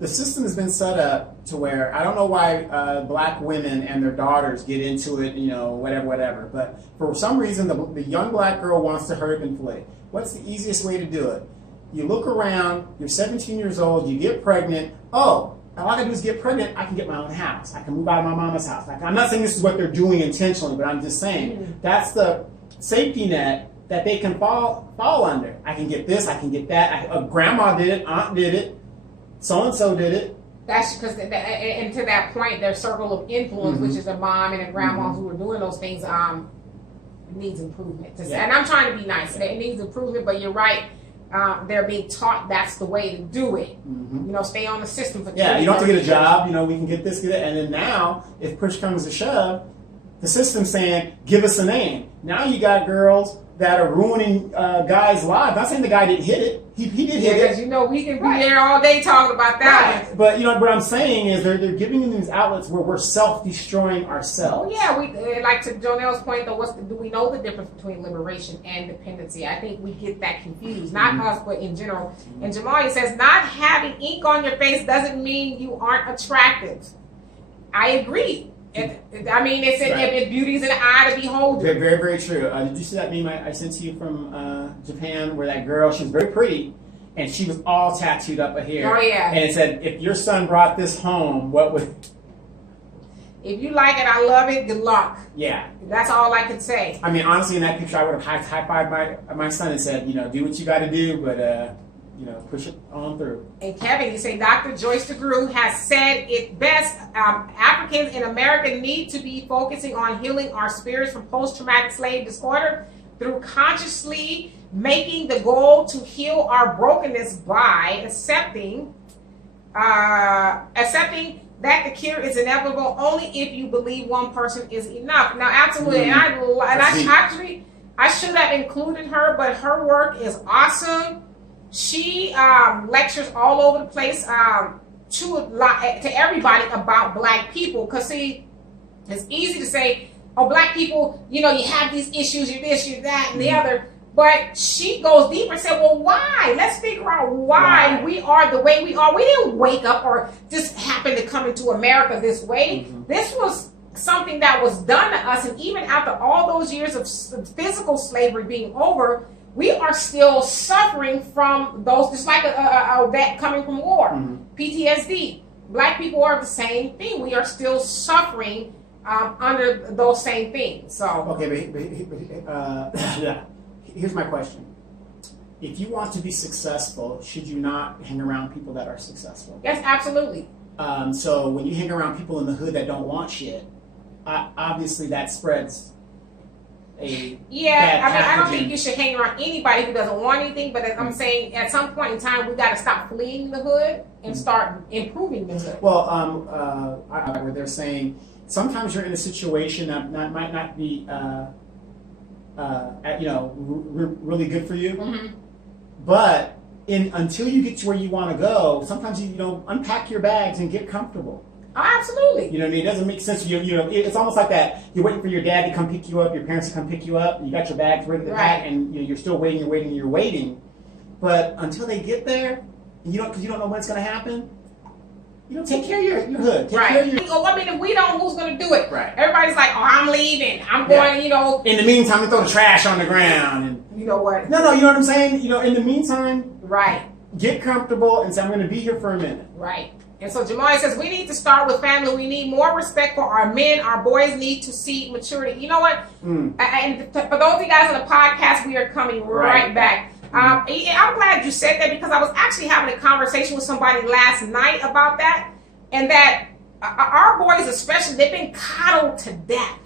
The system has been set up to where, I don't know why black women and their daughters get into it, whatever. But for some reason, the young black girl wants to hurry up and play. What's the easiest way to do it? You look around, you're 17 years old, you get pregnant. Oh, all I gotta do is get pregnant, I can get my own house. I can move out of my mama's house. I'm not saying this is what they're doing intentionally, but I'm just saying that's the safety net that they can fall under. I can get this, I can get that. Grandma did it, aunt did it, so-and-so did it. That's because, and to that point, their circle of influence, which is a mom and a grandma who are doing those things, needs improvement. And I'm trying to be nice. It needs improvement, but you're right. They're being taught that's the way to do it. Stay on the system for 20 you don't have to get a job. We can get this, get that. And then now, if push comes to shove, the system's saying, give us a name. Now you got girls that are ruining guys' lives. Not saying the guy didn't hit it. He did hit it. Because we can be there all day talking about that. Right. But what I'm saying is they're giving them these outlets where we're self-destroying ourselves. Oh yeah, we like to Jonelle's point though. Do we know the difference between liberation and dependency? I think we get that confused. Not us, but in general. And Jamal says, not having ink on your face doesn't mean you aren't attractive. I agree. If beauty's in the eye to behold. Very, very, very true. Did you see that meme I sent to you from Japan where that girl, she was very pretty, and she was all tattooed up here. Oh, yeah. And it said, if your son brought this home, what would... If you like it, I love it. Good luck. Yeah. That's all I could say. I mean, honestly, in that picture, I would have high-fived my son and said, do what you got to do, but push it on through. And Kevin, you say Dr. Joyce DeGruy has said it best. Africans in America need to be focusing on healing our spirits from post-traumatic slave disorder through consciously making the goal to heal our brokenness by accepting that the cure is inevitable only if you believe one person is enough. Now, absolutely, I should have included her, but her work is awesome. She lectures all over the place to everybody about Black people. Because, see, it's easy to say, oh, Black people, you have these issues, you're this, you're that, and the other. But she goes deeper and said, well, why? Let's figure out why we are the way we are. We didn't wake up or just happen to come into America this way. Mm-hmm. This was something that was done to us. And even after all those years of physical slavery being over, we are still suffering from those, just like a vet coming from war, PTSD. Black people are the same thing. We are still suffering under those same things. So okay, but here's my question. If you want to be successful, should you not hang around people that are successful? Yes, absolutely. So when you hang around people in the hood that don't want shit, obviously that spreads a I don't think you should hang around anybody who doesn't want anything, but as I'm saying, at some point in time, we got to stop fleeing the hood and start improving the hood. Well, where they're saying sometimes you're in a situation that might not be really good for you, but until you get to where you want to go, sometimes you unpack your bags and get comfortable. Oh, absolutely. It doesn't make sense. It's almost like that. You're waiting for your dad to come pick you up, your parents to come pick you up. You got your bags ready to pack, and you're still waiting. You're waiting. But until they get there, because you don't know when it's going to happen. Take care of your hood. Take care of your... if we don't, who's going to do it? Right. Everybody's like, oh, I'm leaving. I'm going, In the meantime, we throw the trash on the ground. And you know what? No, you know what I'm saying? In the meantime, right. Get comfortable and say, I'm going to be here for a minute. Right. And so Jamali says, we need to start with family. We need more respect for our men. Our boys need to see maturity. You know what? And for those of you guys on the podcast, we are coming right back. I'm glad you said that because I was actually having a conversation with somebody last night about that. And that our boys especially, they've been coddled to death.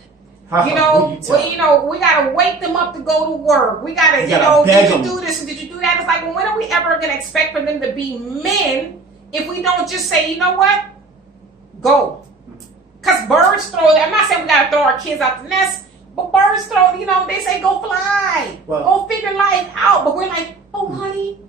We got to wake them up to go to work. We got to, did you do this and did you do that? It's like, well, when are we ever going to expect for them to be men if we don't just say, you know what? Go. Because birds throw, I'm not saying we got to throw our kids out the nest, but birds throw, they say go fly. Go figure life out. But we're like, oh, honey.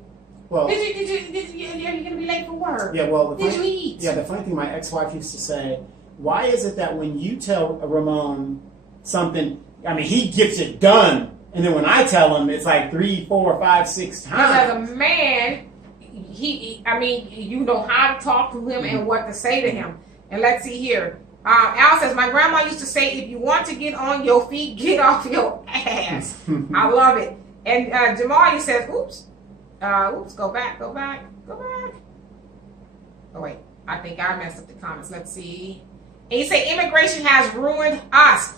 Well, are you going to be late for work? Yeah, well, did you eat? Yeah, the funny thing my ex-wife used to say, why is it that when you tell Ramon something, he gets it done, and then when I tell him, it's like 3, 4, 5, 6 times. Because as a man, you know how to talk to him and what to say to him. And let's see here. Al says, my grandma used to say, if you want to get on your feet, get off your ass. I love it. And Jamali says, oops, go back. Oh, wait, I think I messed up the comments. Let's see. And you say immigration has ruined us.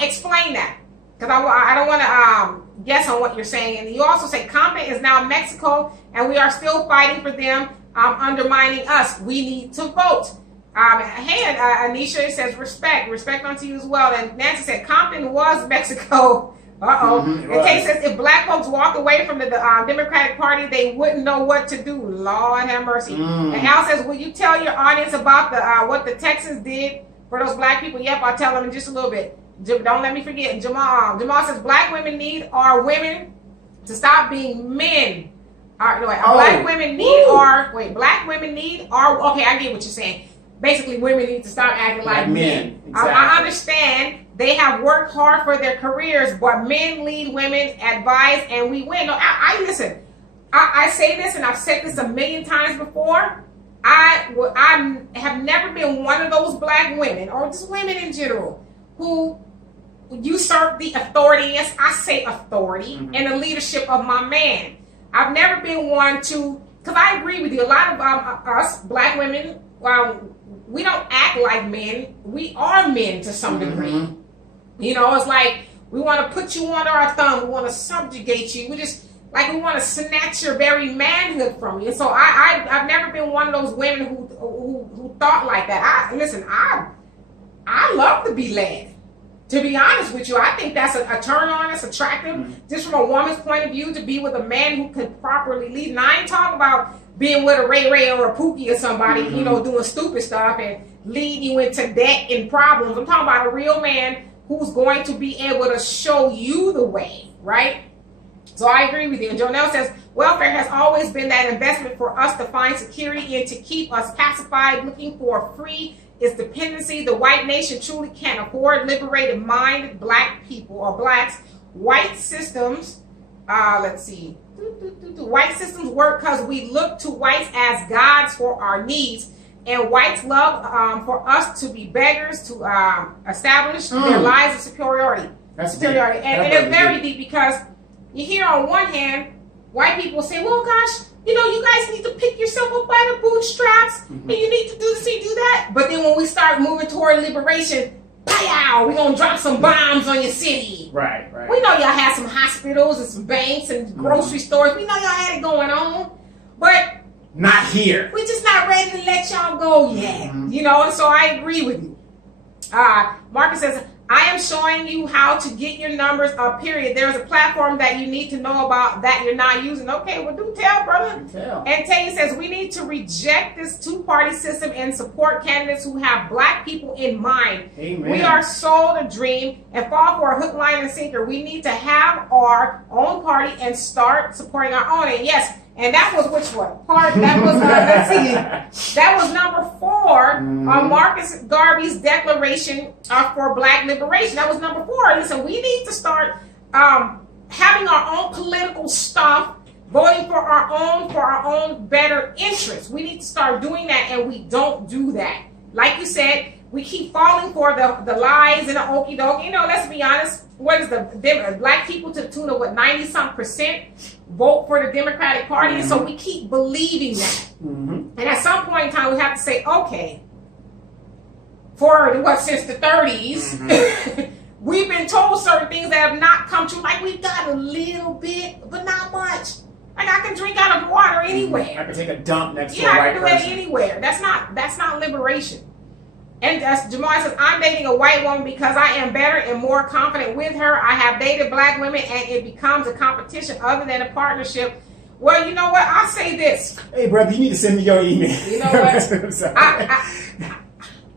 Explain that. Because I don't want to guess on what you're saying. And you also say Compton is now Mexico, and we are still fighting for them, undermining us. We need to vote. Anisha says respect unto you as well. And Nancy said Compton was Mexico. And Kay says if black folks walk away from the Democratic Party, they wouldn't know what to do. Lord have mercy. And Al says, will you tell your audience about the what the Texans did for those black people? Yep, I'll tell them in just a little bit. Don't let me forget. Jamal says black women need our women to stop being men. Black women need our. Okay, I get what you're saying. Basically, women need to stop acting like men. Exactly. I understand they have worked hard for their careers, but men lead women, advise, and we win. No, I listen. I say this, and I've said this a million times before. I have never been one of those black women, or just women in general, who usurp the authority, yes, I say authority, and the leadership of my man. I've never been one to, because I agree with you, a lot of us black women, we don't act like men. We are men to some degree. You know, it's like we want to put you under our thumb. We want to subjugate you. We just like we want to snatch your very manhood from you. And so I've never been one of those women who thought like that. I love to be led. To be honest with you, I think that's a turn on. It's attractive, just from a woman's point of view, to be with a man who can properly lead. And I ain't talking about being with a Ray Ray or a Pookie or somebody, you know, doing stupid stuff and lead you into debt and problems. I'm talking about a real man who's going to be able to show you the way, right? So I agree with you. And Jonelle says, welfare has always been that investment for us to find security and to keep us pacified, looking for free is dependency. The white nation truly can't afford liberated minded black people or blacks. White systems, let's see. White systems work because we look to whites as gods for our needs. And whites love for us to be beggars, to establish their lives of superiority. That's superiority. Deep. And it's very deep, because you hear on one hand, white people say, well, gosh, you know, you guys need to pick yourself up by the bootstraps, and you need to do this and do that. But then when we start moving toward liberation, pow, we're going to drop some bombs on your city. Right. We know y'all had some hospitals and some banks and grocery stores. We know y'all had it going on. But not here. we're just not ready to let y'all go yet. You know, and so I agree with you. Marcus says, I am showing you how to get your numbers up, period. There's a platform that you need to know about that you're not using. Okay, well, do tell, brother. Do tell. And Tay says, we need to reject this two-party system and support candidates who have black people in mind. Amen. We are sold a dream and fall for a hook, line, and sinker. We need to have our own party and start supporting our own. And yes, and that was which one? That was, let's see, that was number 4 on Marcus Garvey's Declaration for Black Liberation. That was number 4. Listen, we need to start having our own political stuff, voting for our own better interests. We need to start doing that, and we don't do that. Like you said, we keep falling for the lies and the okie doke. You know, let's be honest. What is the black people to the tune of what, 90-some% vote for the Democratic Party? And so we keep believing that. And at some point in time, we have to say, okay, for what, since the 30s, we've been told certain things that have not come true. Like, we've got a little bit, but not much. Like, I can drink out of water anywhere. I can take a dump next to a Yeah, I white can do person. that anywhere. That's not liberation. And as Jamal says, I'm dating a white woman because I am better and more confident with her. I have dated black women, and it becomes a competition other than a partnership. Well, you know what? I'll say this. Hey, brother, you need to send me your email. You know what?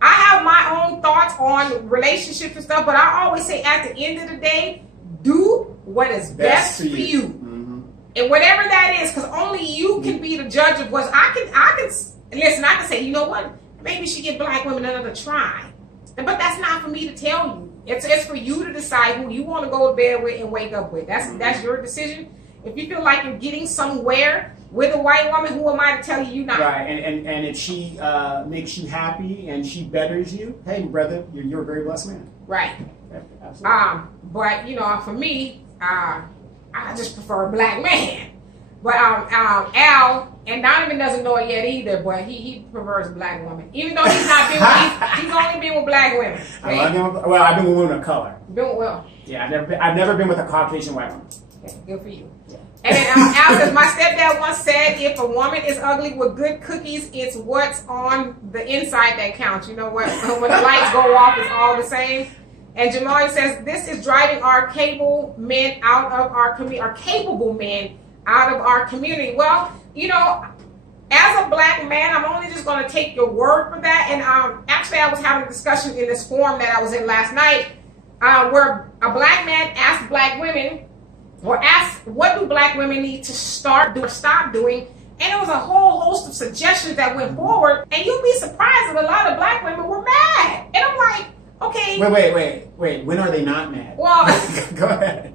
I have my own thoughts on relationships and stuff, but I always say at the end of the day, do what is best for you. And whatever that is, because only you can be the judge of what's. I can say, you know what? Maybe you should give black women another try. But that's not for me to tell you. It's for you to decide who you want to go to bed with and wake up with. That's your decision. If you feel like you're getting somewhere with a white woman, who am I to tell you you're not? Right, and if she makes you happy and she betters you, hey, brother, you're a very blessed man. Right. Yeah, absolutely. But you know, for me, I just prefer a black man. But Al, and Donovan doesn't know it yet either, but he prefers a black woman. Even though he's not been with, he's only been with black women. Okay? I've been with women of color. Well. Yeah, I've never been with a Caucasian white woman. Okay, good for you. Yeah. And then Al says, my stepdad once said, if a woman is ugly with good cookies, it's what's on the inside that counts. You know what? When the lights go off, it's all the same. And Jamal says, this is driving our capable men out of our community, our capable men out of our community. Well, you know, as a black man, I'm only just going to take your word for that. And actually, I was having a discussion in this forum that I was in last night, where a black man asked black women, or asked, what do black women need to start doing or stop doing? And there was a whole host of suggestions that went forward. And you'll be surprised that a lot of black women were mad. And I'm like, okay. Wait. When are they not mad? Well, go ahead.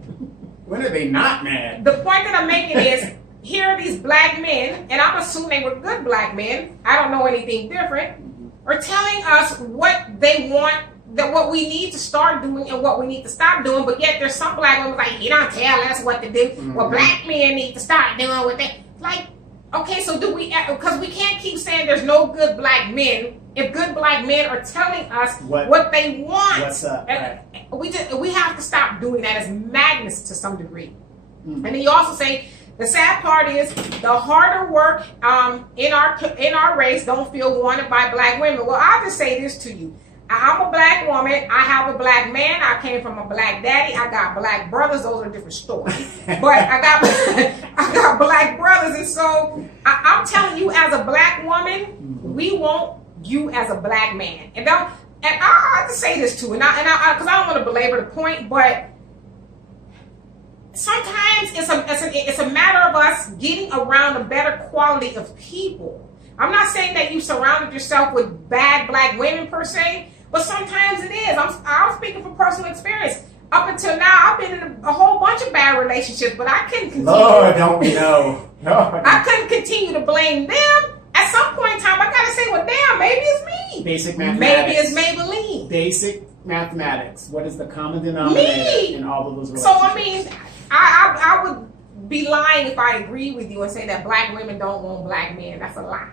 When are they not mad? The point that I'm making is, here are these black men, and I'm assuming they were good black men, I don't know anything different, are telling us what they want, that what we need to start doing and what we need to stop doing, but yet there's some black women like, you don't tell us what to do. What black men need to start doing with it. Like, okay, so do we, because we can't keep saying there's no good black men if good black men are telling us what they want. What's up? Right. We have to stop doing that. As madness to some degree. And then you also say the sad part is the harder work in our race don't feel wanted by black women. Well, I'll just say this to you. I'm a black woman. I have a black man. I came from a black daddy. I got black brothers. Those are a different story. But I got black brothers. And so I'm telling you, as a black woman, we want you as a black man. And I'll just say this too, because I don't want to belabor the point, but sometimes it's a matter of us getting around a better quality of people. I'm not saying that you surrounded yourself with bad black women per se, but sometimes it is. I'm speaking from personal experience. Up until now, I've been in a whole bunch of bad relationships, but I couldn't continue. Lord, don't we know? I couldn't continue to blame them. At some point in time, I gotta say, well, damn, maybe it's me. Basic mathematics. Maybe it's Maybelline. Basic mathematics. What is the common denominator in all of those relationships? So I mean, I would be lying if I agree with you and say that black women don't want black men. That's a lie.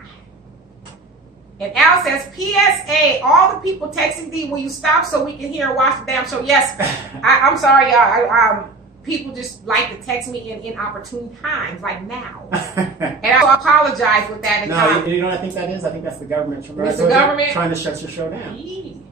And Al says, PSA, all the people texting D, will you stop so we can hear and watch the damn show? Yes. I'm sorry, y'all. People just like to text me in inopportune times, like now. And I apologize with that. No, you know what I think that is? I think that's the government. It's the government trying to shut your show down.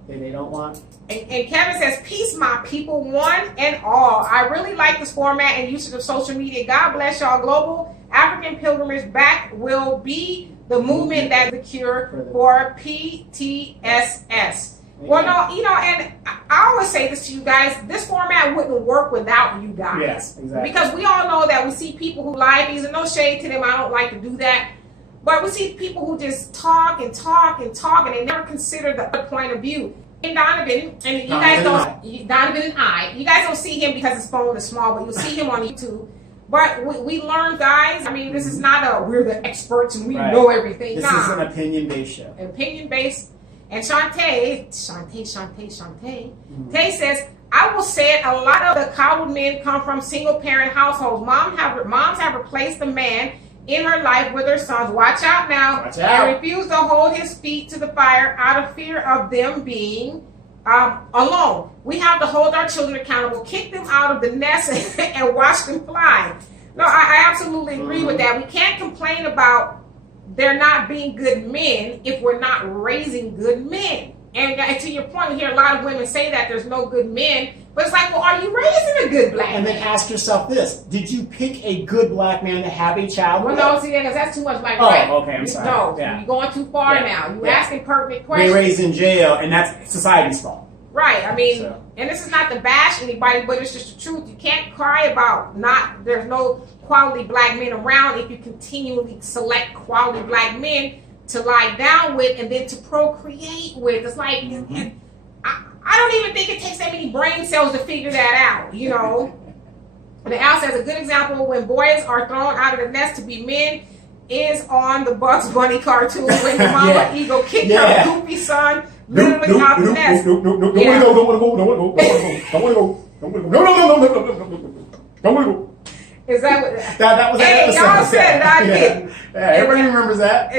They don't want. And Kevin says, peace, my people, one and all. I really like this format and usage of social media. God bless y'all. Global African Pilgrimage Back will be the movement that's the cure for PTSS. Well, no, and I always say this to you guys, this format wouldn't work without you guys. Yes, exactly. Because we all know that we see people who lie, and no shade to them, I don't like to do that. But we see people who just talk and talk and talk, and they never consider the other point of view. And Donovan, and you guys don't, Donovan and I, you guys don't see him because his phone is small, but you'll see him on YouTube. But we learn, guys. I mean, this is not we're the experts and we know everything. This is an opinion-based show. Opinion-based. And Shantae says, I will say it, a lot of the coddled men come from single-parent households. Moms have replaced the man in her life with her sons. Watch out now. Watch out. And refuse to hold his feet to the fire out of fear of them being alone. We have to hold our children accountable, kick them out of the nest and watch them fly. No, I absolutely agree with that. We can't complain about there not being good men if we're not raising good men. And to your point, we hear a lot of women say that there's no good men, but it's like, well, are you raising a good black man? And then ask yourself this: did you pick a good black man to have a child with? Well, no, see, because that's too much like okay, I'm sorry. No, you're going too far now. You're asking pertinent questions. They raised in jail, and that's society's fault. Right. I mean, and this is not to bash anybody, but it's just the truth. You can't cry about there's no quality black men around if you continually select quality black men to lie down with and then to procreate with. It's like, I don't even think it takes that many brain cells to figure that out, you know. And Al says a good example when boys are thrown out of the nest to be men is on the Bugs Bunny cartoon when the mama eagle kicked her goofy son literally out the nest. Don't want to go. Is that what that was? Hey, y'all said it. I did. Everybody remembers that.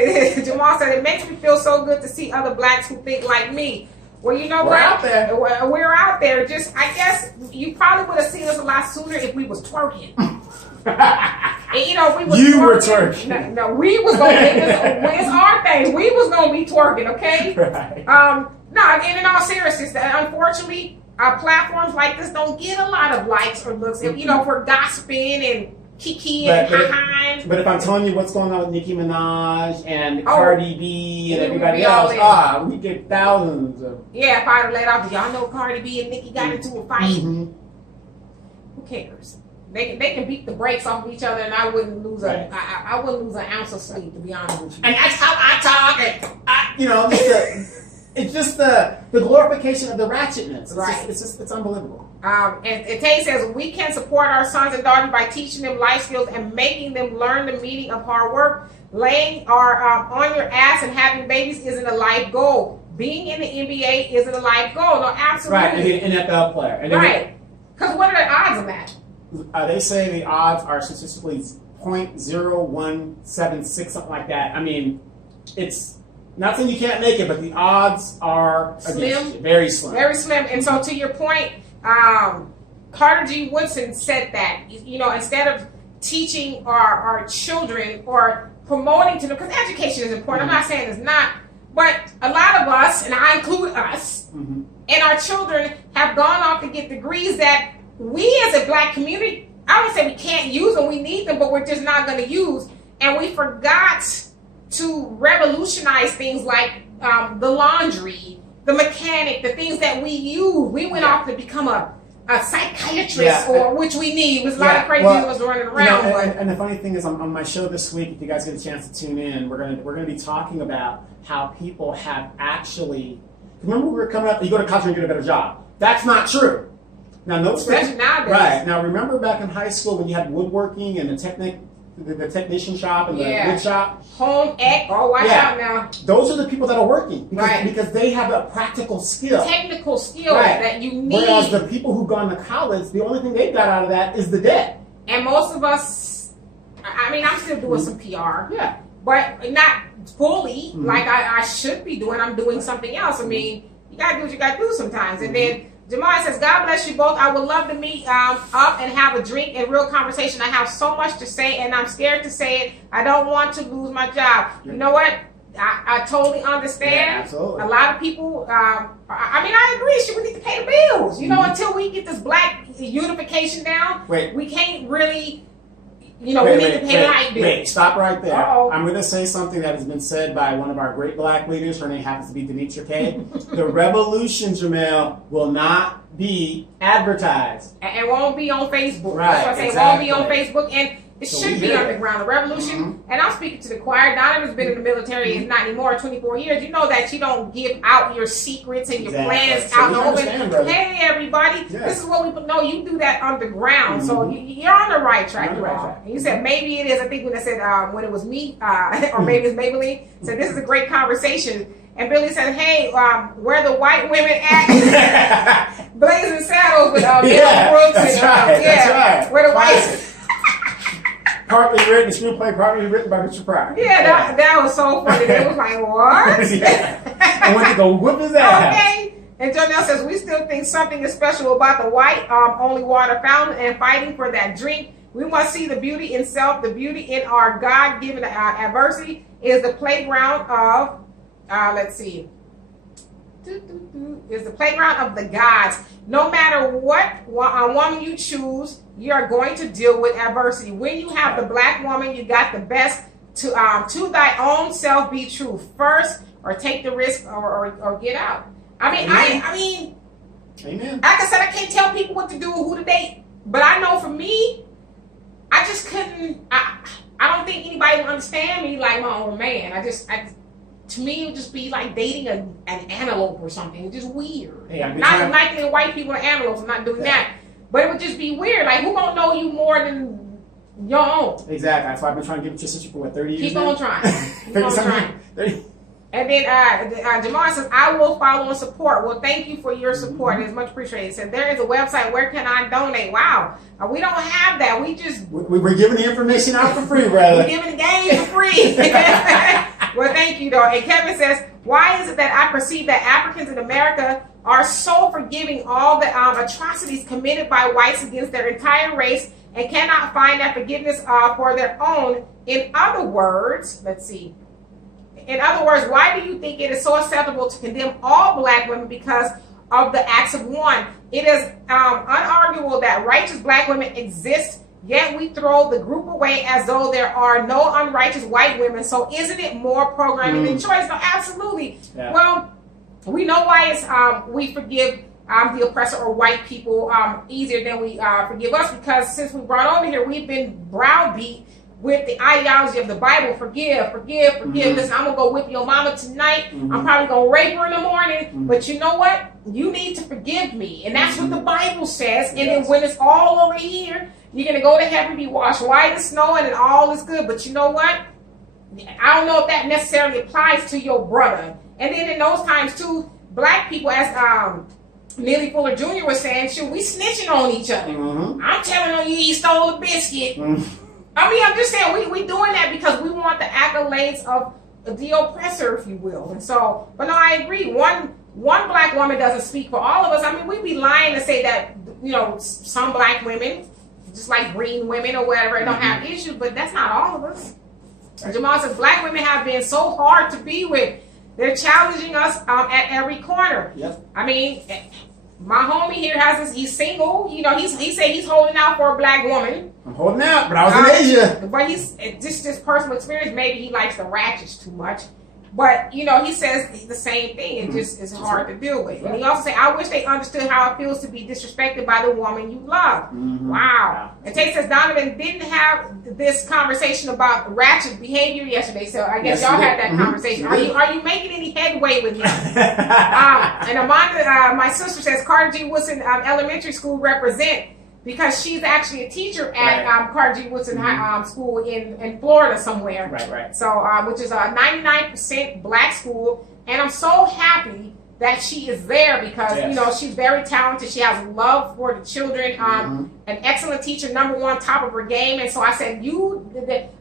Jamal said it makes me feel so good to see other blacks who think like me. Well, you know what? We're out there. We're out there. Just, I guess you probably would have seen us a lot sooner if we was twerking. And, you know, if we was were twerking. No, we was gonna when it's our thing, we was gonna be twerking, okay? Right. No, and in all seriousness, unfortunately, our platforms like this don't get a lot of likes or looks. If, you know, if we're gossiping and kiki and ha-ha. But if I'm telling you what's going on with Nicki Minaj and Cardi B and everybody else, we get thousands of. Yeah, if I'd have let off, y'all know Cardi B and Nicki got into a fight. Who cares? They can beat the brakes off of each other, and I wouldn't lose I wouldn't lose an ounce of sleep, to be honest with you. And that's how I talk. And it's just the glorification of the ratchetness. It's unbelievable. And Tay says we can support our sons and daughters by teaching them life skills and making them learn the meaning of hard work. Laying on your ass and having babies isn't a life goal. Being in the NBA isn't a life goal. No, absolutely. Right, and be an NFL player. And right. Because what are the odds of that? They say the odds are statistically 0.0176, something like that. I mean, it's Not saying you can't make it, but the odds are against you. Very slim. Very slim. And so to your point, Carter G. Woodson said that, instead of teaching our children or promoting to them, because education is important. I'm not saying it's not, but a lot of us, and I include us, and our children have gone off to get degrees that we as a black community, I don't say we can't use them, we need them, but we're just not going to use. And we forgot to revolutionize things like the laundry, the mechanic, the things that we use. We went off to become a psychiatrist, or which we need. There's a lot of crazy was running around. And the funny thing is, on my show this week, if you guys get a chance to tune in, we're gonna be talking about how people have actually. Remember, we were coming up. You go to college and get a better job. That's not true. Now, notice especially nowadays. Right now, remember back in high school when you had woodworking and the technician shop and the wood shop? Home ec, watch out now. Those are the people that are working because they have a practical skill. Technical skill that you need. Whereas the people who've gone to college, the only thing they've got out of that is the debt. And most of us, I mean, I'm still doing some PR. Yeah. But not fully like I should be doing. I'm doing something else. I mean, you got to do what you got to do sometimes. And then Jamal says, God bless you both. I would love to meet up and have a drink and real conversation. I have so much to say, and I'm scared to say it. I don't want to lose my job. You know what? I totally understand. Yeah, absolutely. A lot of people, I agree. We need to pay the bills. Until we get this black unification down, we can't really... we need to pay light bills. Wait, stop right there. Uh-oh. I'm going to say something that has been said by one of our great black leaders. Her name happens to be DemetraKaye. The revolution, Jamel, will not be advertised. And it won't be on Facebook. Right, That's what I say. exactly. It won't be on Facebook. And it should be underground. The revolution, and I'm speaking to the choir. Donovan's been in the military, is not anymore, 24 years. You know that you don't give out your secrets and your plans out in the open. Hey, everybody, this is what we know. You do that underground. So you're on the right track. And you said maybe it is. I think when I said when it was me, or maybe it's Maybelline, said this is a great conversation. And Billy said, hey, where the white women at? Blazing saddles with Bill Brooks. That's right. Where the white... Partly written, screenplay partly written by Richard Pryor. Yeah, that was so funny. It was like, what? I went to go whoop his ass. Okay. And Jonelle says, we still think something is special about the white only water fountain and fighting for that drink. We must see the beauty in self, the beauty in our God-given adversity is the playground of, let's see, is the playground of the gods. No matter what woman you choose, you are going to deal with adversity. When you have the black woman, you got the best to thy own self be true first, or take the risk, or get out. I mean, I mean, amen. Like I said, I can't tell people what to do or who to date, but I know for me, I just couldn't. I don't think anybody will understand me like my own man. To me, it would just be like dating an antelope or something. It's just weird. Hey, not likening white people and antelopes. I'm not doing that. But it would just be weird. Like, who gonna know you more than your own? Exactly. That's why I've been trying to give it to your sister for 30 years Keep now? on trying. Keep on trying. 30. And then Jamal says, I will follow and support. Well, thank you for your support. It's much appreciated. Said, there is a website. Where can I donate? Wow. We don't have that. We just... We're giving the information out for free, brother. We're giving the game for free. Well, thank you, though. And Kevin says, why is it that I perceive that Africans in America are so forgiving all the atrocities committed by whites against their entire race and cannot find that forgiveness for their own? In other words, let's see. In other words, why do you think it is so acceptable to condemn all black women because of the acts of one? It is unarguable that righteous black women exist, yet we throw the group away as though there are no unrighteous white women. So isn't it more programming than choice? No, absolutely. Yeah. Well, we know why it's we forgive the oppressor or white people easier than we forgive us, because since we brought over here, we've been browbeat with the ideology of the Bible. Forgive. Listen, I'm going to go whip your mama tonight. I'm probably going to rape her in the morning. But you know what? You need to forgive me. And that's what the Bible says. And then when it's all over here, you're going to go to heaven, be washed white as snow, and all is good. But you know what? I don't know if that necessarily applies to your brother. And then in those times, too, black people, as Neely Fuller Jr. was saying, shoot, we snitching on each other. I'm telling on you, he stole a biscuit. I mean, I'm just saying, we doing that because we want the accolades of the oppressor, if you will. And so, but no, I agree. One black woman doesn't speak for all of us. I mean, we'd be lying to say that, you know, some black women, just like green women or whatever, don't have issues, but that's not all of us. Jamal says black women have been so hard to be with. They're challenging us at every corner. Yep. I mean, my homie here he's single. You know, he said he's holding out for a black woman. I'm holding out, but I was in Asia. But he's just personal experience. Maybe he likes the ratchets too much. But, you know, he says the same thing. It just is hard to deal with. And he also said, I wish they understood how it feels to be disrespected by the woman you love. Wow. And Tate says, Donovan didn't have this conversation about ratchet behavior yesterday. So I guess y'all had that conversation. Are you making any headway with him? And Amanda, my sister says, Carter G. Woodson Elementary School represent, because she's actually a teacher at Carter G. Woodson School in Florida somewhere. Right. So, which is a 99% black school, and I'm so happy that she is there because you know she's very talented. She has love for the children. An excellent teacher, #1, top of her game. And so I said,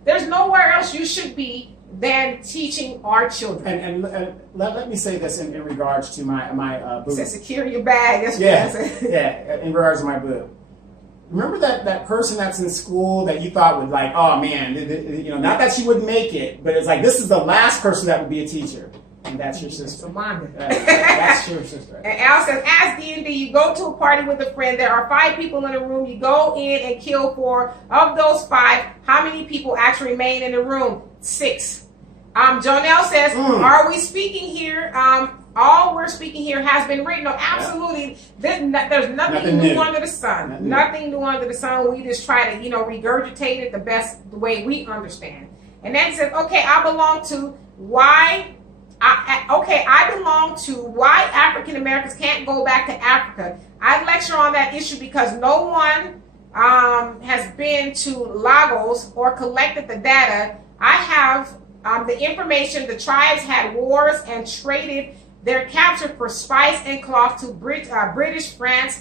there's nowhere else you should be than teaching our children. And let me say this in regards to my boo. Said secure your bag. That's what I said. In regards to my boo. Remember that person that's in school that you thought would like, oh man, you know, not that she wouldn't make it, but it's like this is the last person that would be a teacher, and that's your sister. That's your sister. And Al says, as D&D, you go to a party with a friend. There are 5 people in the room. You go in and kill 4. Of those 5, how many people actually remain in the room? 6. Jonelle says, are we speaking here? All we're speaking here has been written. No, absolutely. There's nothing new under the sun. Nothing new under the sun. We just try to, you know, regurgitate it the way we understand. And then he says, okay, I belong to why African Americans can't go back to Africa. I lecture on that issue because no one has been to Lagos or collected the data. I have the information. The tribes had wars and traded their capture for spice and cloth to British, French,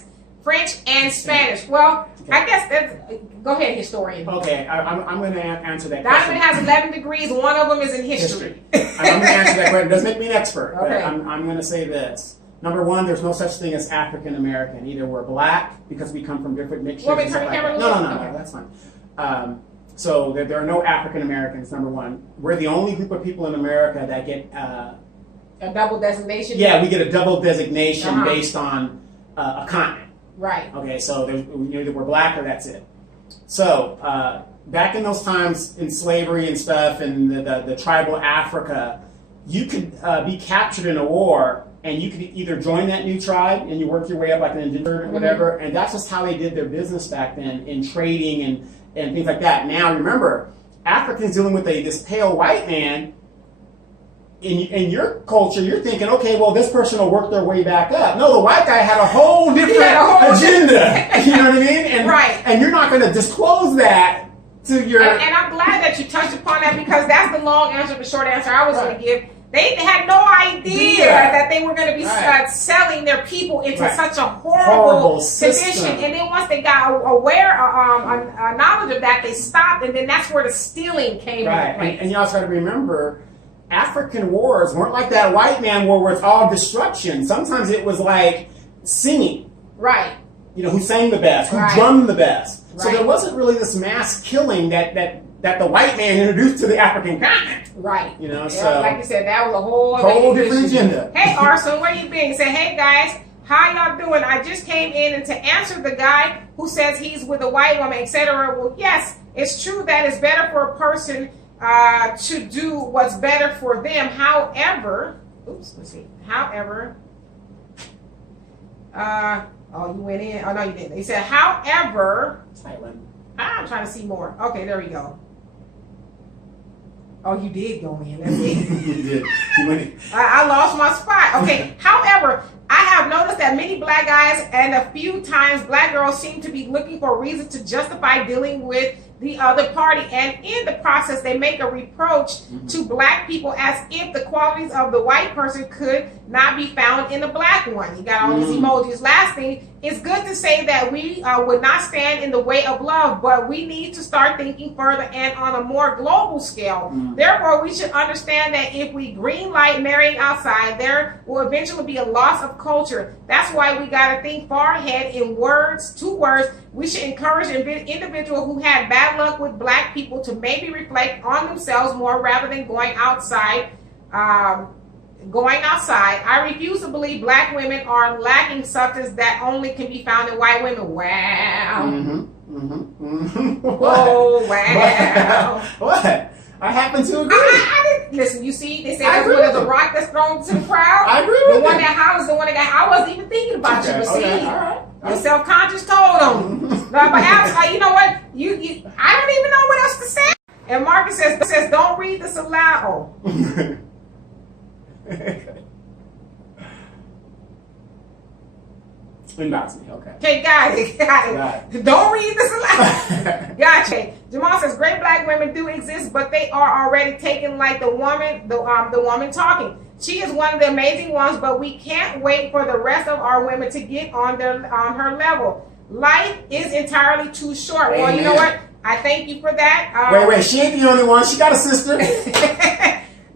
and Spanish. Well, I guess that's... Go ahead, historian. Okay, I'm going to answer that Donovan question. has 11 degrees. One of them is in history. I'm going to answer that question. It doesn't make me an expert, okay. But I'm going to say this. #1, there's no such thing as African American. Either we're black because we come from different mixtures. Want me to turn the camera? No, that's fine. So there are no African Americans, #1. We're the only group of people in America that get... a double designation? Yeah, we get a double designation based on a continent. Right. Okay, so either we're black or that's it. So back in those times in slavery and stuff and the tribal Africa, you could be captured in a war and you could either join that new tribe and you work your way up like an indentured or whatever, and that's just how they did their business back then in trading and things like that. Now remember, Africans dealing with this pale white man. In your culture, you're thinking, okay, well, this person will work their way back up. No, the white guy had a whole different agenda. You know what I mean? And, and you're not going to disclose that to your... And I'm glad that you touched upon that because that's the long answer. The short answer I was going to give. They had no idea that they were going to be selling their people into such a horrible condition. And then once they got aware, knowledge of that, they stopped. And then that's where the stealing came into place. And you also got to remember... African wars weren't like that white man war where it's all destruction. Sometimes it was like singing. Right. You know, who sang the best, who drummed the best. So there wasn't really this mass killing that the white man introduced to the African continent. Right. You know, so like you said, that was a whole different agenda. Hey Arson, where you been? He said, hey guys, how y'all doing? I just came in and to answer the guy who says he's with a white woman, etc. Well, yes, it's true that it's better for a person to do what's better for them. However, However, oh, you went in. Oh no, you didn't. He said, however, I'm trying to see more. Okay, there we go. Oh, you did go in. That's it. You did. You went in. I lost my spot. Okay. However, I have noticed that many black guys and a few times black girls seem to be looking for a reason to justify dealing with the other party, and in the process they make a reproach to black people as if the qualities of the white person could not be found in the black one. You got all these emojis. Last thing, it's good to say that we would not stand in the way of love, but we need to start thinking further and on a more global scale. Therefore, we should understand that if we green light marrying outside, there will eventually be a loss of culture. That's why we got to think far ahead in words, 2 words. We should encourage an individual who had bad luck with black people to maybe reflect on themselves more rather than going outside. I refuse to believe black women are lacking substance that only can be found in white women. Wow. Oh, wow. What? I happen to agree. I didn't listen. You see, they say that's one of the rock that's thrown to the crowd. I agree the with one you. that hollers, the one that got. I wasn't even thinking about you, but see, All right. your self-conscious told them. No, but Alex, you know what? You, I don't even know what else to say. And Marcus says, don't read this aloud. Oh. Inbox me, okay. Okay, got it. Don't read this aloud. Gotcha. Jamal says, great black women do exist, but they are already taken like the woman talking. She is one of the amazing ones, but we can't wait for the rest of our women to get on her level. Life is entirely too short. Amen. Well, you know what? I thank you for that. Wait, she ain't the only one. She got a sister.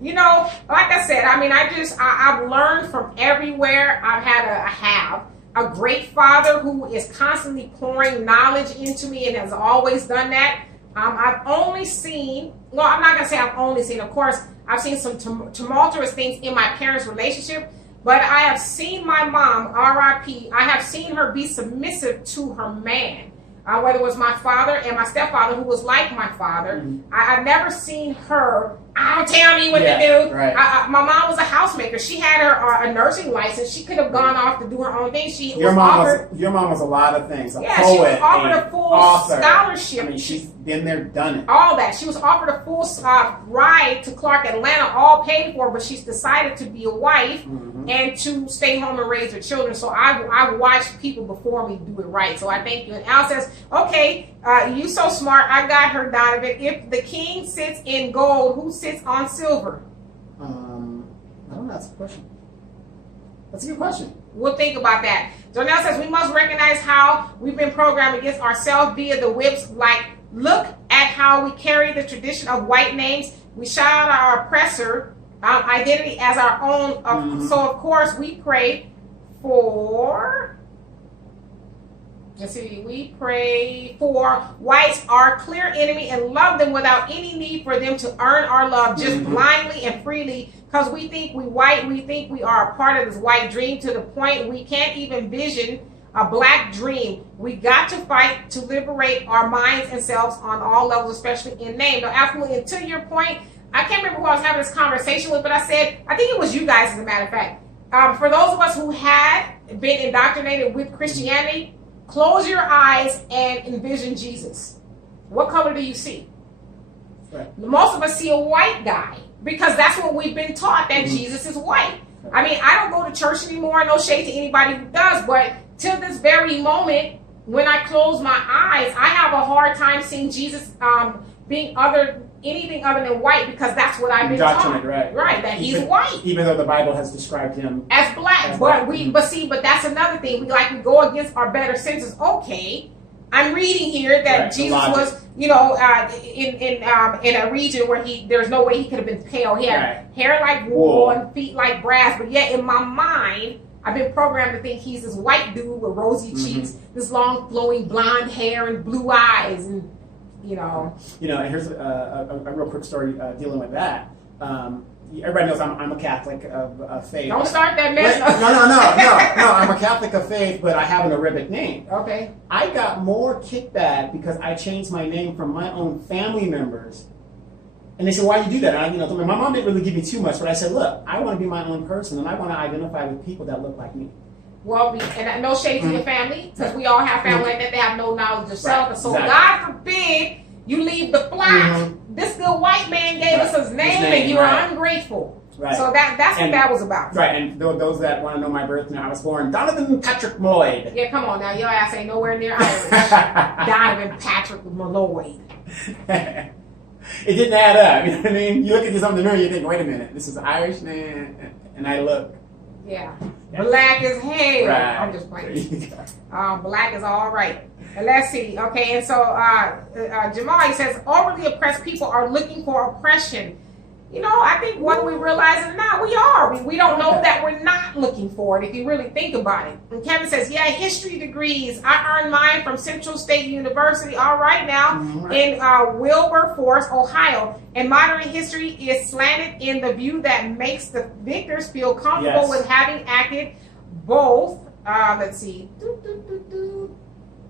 You know, like I said, I mean, I've learned from everywhere. I have a great father who is constantly pouring knowledge into me and has always done that. I've only seen, well, I'm not going to say I've only seen, of course, I've seen some tumultuous things in my parents' relationship, but I have seen my mom, R.I.P., I have seen her be submissive to her man. Whether it was my father and my stepfather, who was like my father. I've never seen her, don't tell me what to do. Right. My mom was a housemaker. She had her a nursing license. She could have gone off to do her own thing. Your mom was a lot of things. A poet, she was offered a full author. scholarship. I mean, she's been there, done it. All that. She was offered a full ride to Clark Atlanta, all paid for, but she's decided to be a wife and to stay home and raise her children. So I've watched people before me do it right. So I thank you. And Al says, okay, you so smart. I got her, Donovan. If the king sits in gold, who sits on silver? I don't know. That's a question. That's a good question. We'll think about that. Jonelle says, we must recognize how we've been programmed against ourselves via the whips. Like, look at how we carry the tradition of white names. We shout out our oppressor identity as our own. So, of course, we pray for... Let's see, we pray for whites, our clear enemy, and love them without any need for them to earn our love, just blindly and freely, because we think we think we are a part of this white dream to the point we can't even vision a black dream. We got to fight to liberate our minds and selves on all levels, especially in name. Now, absolutely, and to your point, I can't remember who I was having this conversation with, but I said, I think it was you guys, as a matter of fact. For those of us who had been indoctrinated with Christianity, close your eyes and envision Jesus. What color do you see? Right. Most of us see a white guy because that's what we've been taught, that Jesus is white. I mean, I don't go to church anymore, no shade to anybody who does, but till this very moment, when I close my eyes, I have a hard time seeing Jesus being anything other than white, because that's what I've been taught. Right, that he's white. Even though the Bible has described him as black. But that's another thing. We go against our better senses. Okay, I'm reading here that Jesus was, in a region where there's no way he could have been pale. He had hair like wool and feet like brass. But yet in my mind, I've been programmed to think he's this white dude with rosy cheeks, this long flowing blonde hair and blue eyes, and and here's a real quick story dealing with that. Everybody knows I'm a Catholic of faith. Don't start that mess. No. I'm a Catholic of faith, but I have an Arabic name. Okay. I got more kickback because I changed my name from my own family members. And they said, why do you do that? And my mom didn't really give me too much, but I said, look, I want to be my own person, and I want to identify with people that look like me. Well, and no shade to your family, because we all have family like that. They have no knowledge of self. And so God forbid you leave the flock. This good white man gave us his name, and you are ungrateful. Right. So that's what that was about. Right, and those that want to know my birth, I was born Donovan Patrick Lloyd. Yeah, come on now. Your ass ain't nowhere near Irish. Donovan Patrick Lloyd. It didn't add up. You know what I mean? You look at this on the mirror, you think, wait a minute, this is Irish, man. And I look. Yeah. Black as hell. Right. I'm just playing. Black is all right. And let's see. Okay, and so Jamal, he says, overly oppressed people are looking for oppression. You know, I think whether we realize it or not, we are. We don't know that we're not looking for it if you really think about it. And Kevin says, yeah, history degrees. I earned mine from Central State University, all right now, in Wilberforce, Ohio. And modern history is slanted in the view that makes the victors feel comfortable with having acted both, let's see,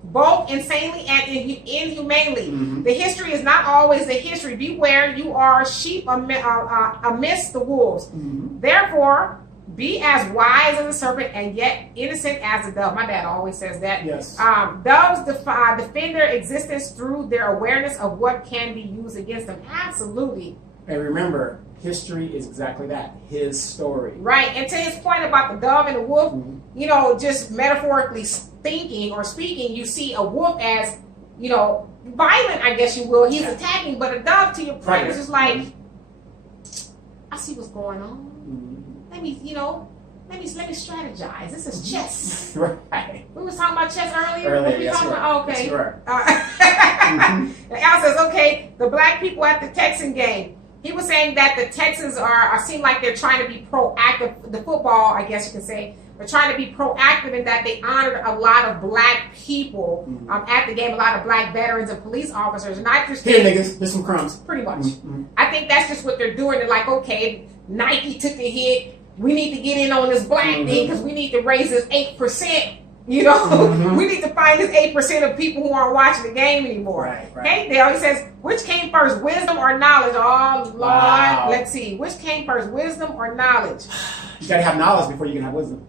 both insanely and inhumanely. The history is not always the history. Beware, you are sheep amidst the wolves. Therefore, be as wise as a serpent and yet innocent as a dove. My dad always says that. Yes. Doves defend their existence through their awareness of what can be used against them. Absolutely. And remember, history is exactly that, his story. Right, and to his point about the dove and the wolf, you know, just metaphorically thinking or speaking, you see a wolf as, you know, violent, I guess you will. He's attacking, but a dove, to your point, is just like, I see what's going on. Let me strategize. This is chess. Right. We was talking about chess earlier. Yes, about? Okay. Yes, And Al says, okay, the black people at the Texan game. He was saying that the Texans seem like they're trying to be proactive. The football, I guess you can say, they're trying to be proactive in that they honored a lot of black people at the game, a lot of black veterans and police officers. And I just here, niggas, here's some crumbs. Pretty much. I think that's just what they're doing. They're like, okay, Nike took a hit. We need to get in on this black thing because we need to raise this 8%. You know, we need to find this 8% of people who aren't watching the game anymore. Right. Hey, Dale, he says, which came first, wisdom or knowledge? Oh, Lord. Wow. Let's see. Which came first, wisdom or knowledge? You got to have knowledge before you can have wisdom.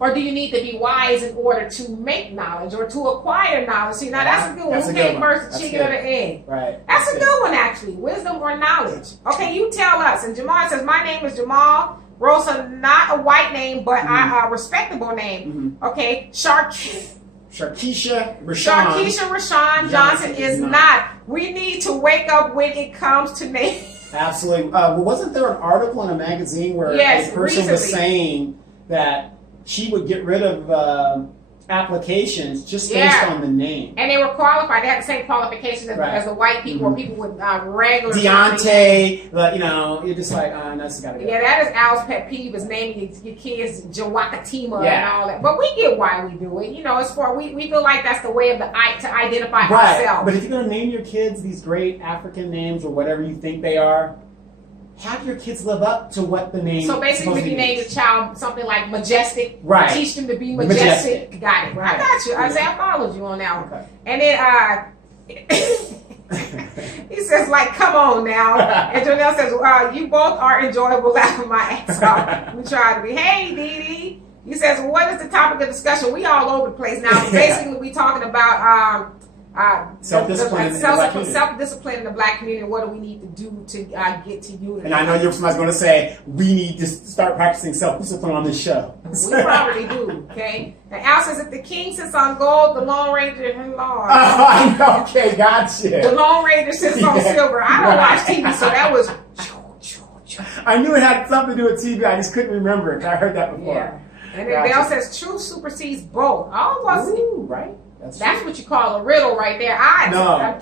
Or do you need to be wise in order to make knowledge or to acquire knowledge? See, now that's a good one. Who came first, the chicken or the egg? Right. That's a good one, actually. Wisdom or knowledge? Okay, you tell us. And Jamal says, my name is Jamal Rosa, not a white name, but a respectable name. Okay, Sharkeisha Rashawn Johnson is not. We need to wake up when it comes to name. Absolutely. Well, wasn't there an article in a magazine where a person was saying that she would get rid of applications just based on the name? And they were qualified. They had the same qualifications as the white people or people with regular. Deontay, you know, you're just like, that's gotta go. Yeah, that is Al's pet peeve, is naming your kids Jawakatima and all that. But we get why we do it. You know, it's for, we feel like that's the way of to identify ourselves. But if you're gonna name your kids these great African names or whatever you think they are, have your kids live up to what the name. So basically, if you name your child something like Majestic, teach them to be majestic. Got it. Right. I got you. I followed you on that one. Okay. And then he says, like, come on now. And Jonelle says, you both are enjoyable, laughing my ass off. We try to be. Hey, Dee Dee. He says, what is the topic of discussion? We all over the place now. Basically, we talking about self-discipline in the black community. What do we need to do to get to unity? And I know somebody's going to say, we need to start practicing self-discipline on this show. We probably do, okay? And Al says, if the king sits on gold, the Lone Ranger, okay, gotcha. The Lone Ranger sits on silver. I don't watch TV, so that was... I knew it had something to do with TV. I just couldn't remember it. I heard that before. Yeah. And then Dale says, truth supersedes both. Right. That's what you call a riddle right there. I'm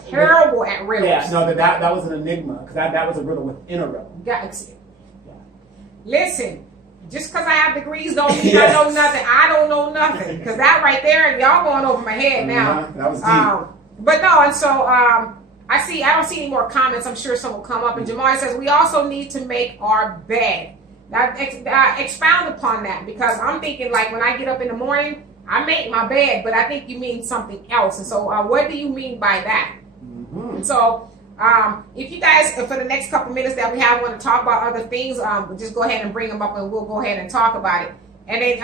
terrible at riddles. Yeah, no, that was an enigma, because that was a riddle within a riddle. Listen, just because I have degrees don't mean I know nothing. I don't know nothing. Because that right there, y'all going over my head now. That was deep. But no, and so I don't see any more comments. I'm sure some will come up. And Jamal says, we also need to make our bed. Now, expound upon that, because I'm thinking, like, when I get up in the morning, I make my bed, but I think you mean something else. And so what do you mean by that? And so if you guys, for the next couple minutes that we have, want to talk about other things, just go ahead and bring them up and we'll go ahead and talk about it. And then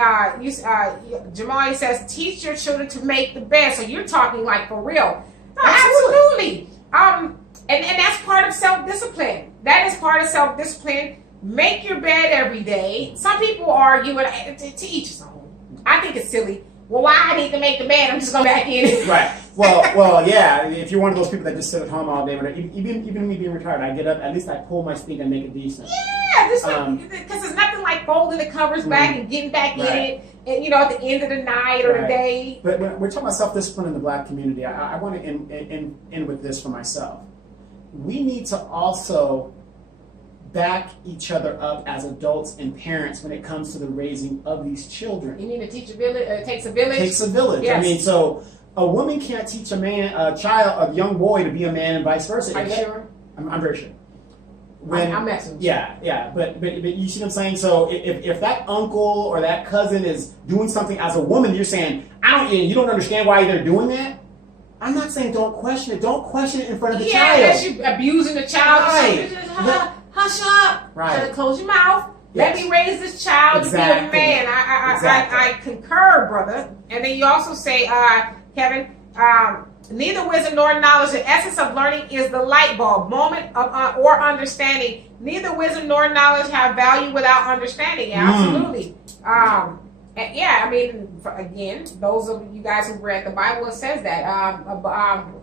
Jamal says, teach your children to make the bed. So you're talking like for real. No, absolutely. And that's part of self-discipline. That is part of self-discipline. Make your bed every day. Some people argue, and to each his own. I think it's silly. Well, why I need to make the bed? I'm just going back in. Right. Well, yeah. If you're one of those people that just sit at home all day, even me being retired, I get up. At least I pull my feet and make it decent. Yeah, because there's nothing like folding the covers back and getting back in it. And at the end of the night or the day. But when we're talking about self-discipline in the Black community, I want to end with this for myself. We need to also back each other up as adults and parents when it comes to the raising of these children. You need to teach a village. It takes a village. It takes a village. Yes. I mean, so a woman can't teach a young boy to be a man and vice versa. Are you sure? I'm very sure. I'm messing with you. Yeah, but you see what I'm saying? So if that uncle or that cousin is doing something as a woman, you're saying, you don't understand why they're doing that? I'm not saying don't question it. Don't question it in front of the child. Yeah, unless you're abusing the child. Right. Hush up. Right. Close your mouth. Yes. Let me raise this child to be a man. I concur, brother. And then you also say, Kevin, neither wisdom nor knowledge. The essence of learning is the light bulb moment of or understanding. Neither wisdom nor knowledge have value without understanding. Yeah, absolutely. And I mean, again, those of you guys who read the Bible, it says that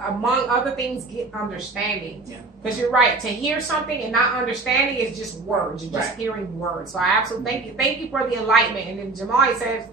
among other things, get understanding. Yeah. Because you're right, to hear something and not understanding is just words. You're just hearing words. So I absolutely thank you for the enlightenment. And then Jamal says,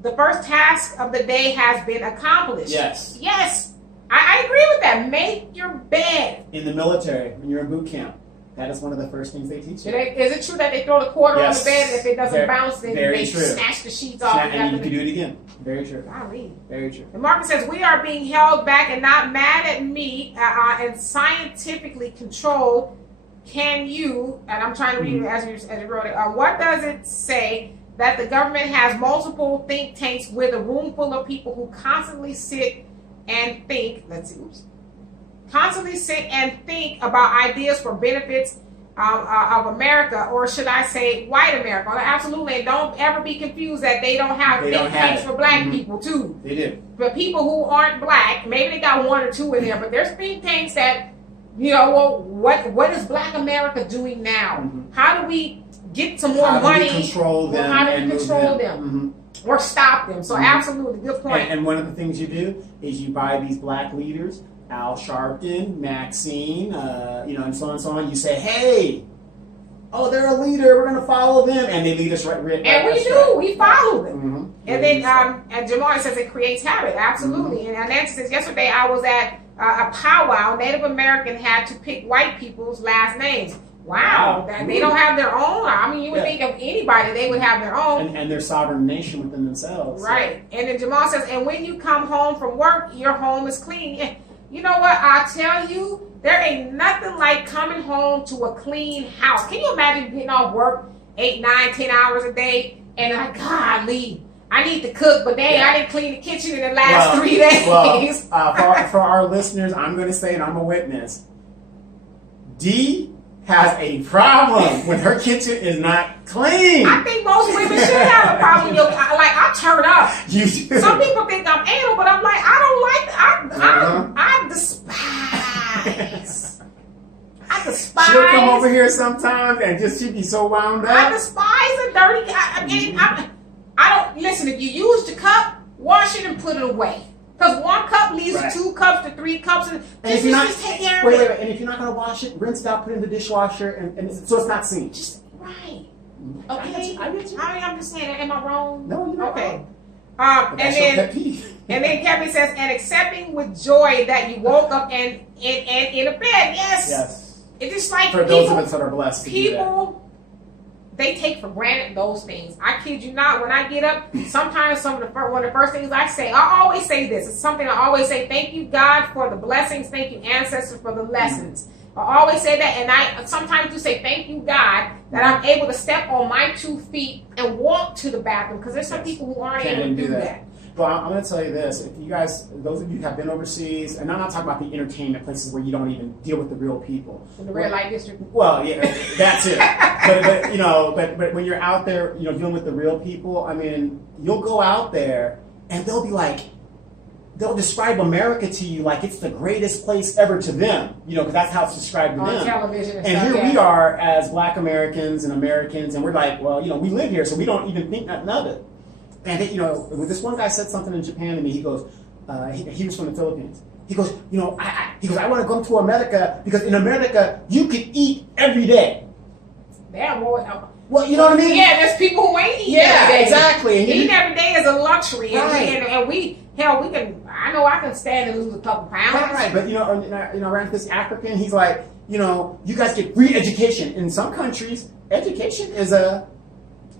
the first task of the day has been accomplished. Yes. Yes, I agree with that. Make your bed. In the military, when you're in boot camp, that is one of the first things they teach you. Is it true that they throw the quarter on the bed and if it doesn't bounce, then they snatch the sheets off? And you can do it again. Very true. Golly. Very true. And Marcus says, we are being held back and not mad at me and scientifically controlled. Can you, and I'm trying to read it as you wrote it, what does it say that the government has multiple think tanks with a room full of people who constantly sit and think, constantly sit and think about ideas for benefits of America, or should I say white America? Absolutely. And don't ever be confused that they don't have think tanks for black people too. They do. But people who aren't black, maybe they got one or two in there, but there's think tanks that, what is black America doing now? How do we get some more money? How do we control them? How do we control them? Or stop them? So absolutely, good point. And one of the things you do is you buy these black leaders, Al Sharpton, Maxine, and so on and so on. You say, hey, they're a leader. We're going to follow them. And they lead us right. And we do. We follow them. And then, and Jamar says it creates habit. Absolutely. And Nancy says, yesterday I was at a powwow. Native American had to pick white people's last names. Wow. They don't have their own. I mean, you would think of anybody, they would have their own. And their sovereign nation within themselves. Right. So. And then Jamal says, and when you come home from work, your home is clean. You know what? I tell you, there ain't nothing like coming home to a clean house. Can you imagine getting off work 8, 9, 10 hours a day and like, golly, I need to cook, but dang, I didn't clean the kitchen in the last 3 days. Well, for our listeners, I'm going to say, and I'm a witness, Dee has a problem when her kitchen is not clean. I think most women should have a problem. I turn up. You do. Some people think I'm anal, but I'm like, I don't like. I despise. I despise. She'll come over here sometimes and she'd be so wound up. I despise a dirty. I don't listen. If you use the cup, wash it and put it away. Because 1 cup leads to 2 cups to 3 cups. And if you're not, take care of it. And if you're not going to wash it, rinse it out, put it in the dishwasher, and so it's not seen. Right. Okay. I get you. I'm just saying, am I wrong? No, you're not. Okay. And then Kevin says, and accepting with joy that you woke up and in a bed. Yes. It's just like for those of us that are blessed. People, they take for granted those things. I kid you not. When I get up, sometimes one of the first things I say, I always say this. It's something I always say. Thank you, God, for the blessings. Thank you, ancestors, for the lessons. I always say that, and I sometimes do say thank you, God, that I'm able to step on my 2 feet and walk to the bathroom, because there's some people who aren't able to do that. But I'm going to tell you this. If you guys, those of you who have been overseas, and I'm not talking about the entertainment places where you don't even deal with the real people. In the red light district? Well, yeah, that's it. but when you're out there, dealing with the real people, I mean, you'll go out there and they'll be like, they'll describe America to you like it's the greatest place ever to them, because that's how it's described to on them. television and And stuff, here we are as Black Americans, and we're like, well, we live here, so we don't even think nothing of it. And this one guy said something in Japan to me. He goes, he was from the Philippines. He goes, I want to come to America because in America you can eat every day. Damn, well, you know what I mean? Yeah, there's people who ain't eating every day. Exactly. And eating every day is a luxury, right. and we can. I know I can stand and lose a couple pounds. Right. But around this African, he's like, you guys get free education. In some countries, education is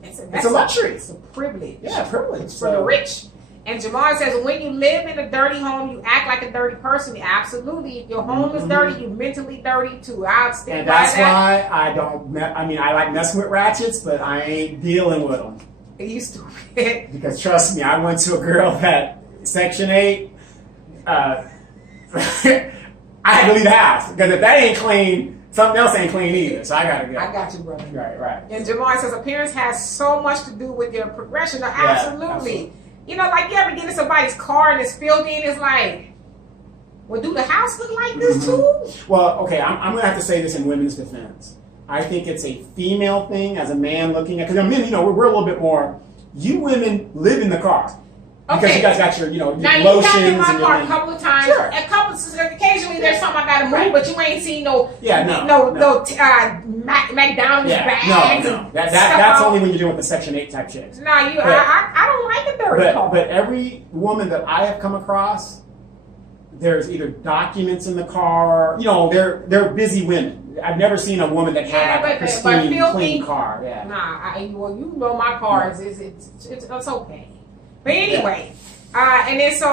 it's a luxury. It's a privilege. Yeah, privilege. It's for the rich. And Jamal says, when you live in a dirty home, you act like a dirty person. Absolutely. If your home is dirty, you're mentally dirty too. I'll stick and by that's that. why I like messing with ratchets, but I ain't dealing with them. You stupid. Because trust me, I went to a girl that Section 8, I had to leave the house. Because if that ain't clean, something else ain't clean either. So I gotta go. I got you, brother. Right. And Jamal says, appearance has so much to do with your progression. No, absolutely. Like you ever get in somebody's car and it's filthy and it's like, well, do the house look like this too? Well, okay, I'm going to have to say this in women's defense. I think it's a female thing as a man looking at, because men, we're a little bit more, you women live in the car. Because you guys got your, your now, lotions. Now, you got in my and car a couple of times. Sure. Occasionally there's something I got to move, but you ain't seen no McDonald's bags. No. That's only when you're doing the Section 8 type chicks. No, I don't like a dirty car. But every woman that I have come across, there's either documents in the car. They're busy women. I've never seen a woman that had a pristine, clean car. Yeah. Nah, my car it's okay. But anyway, and then so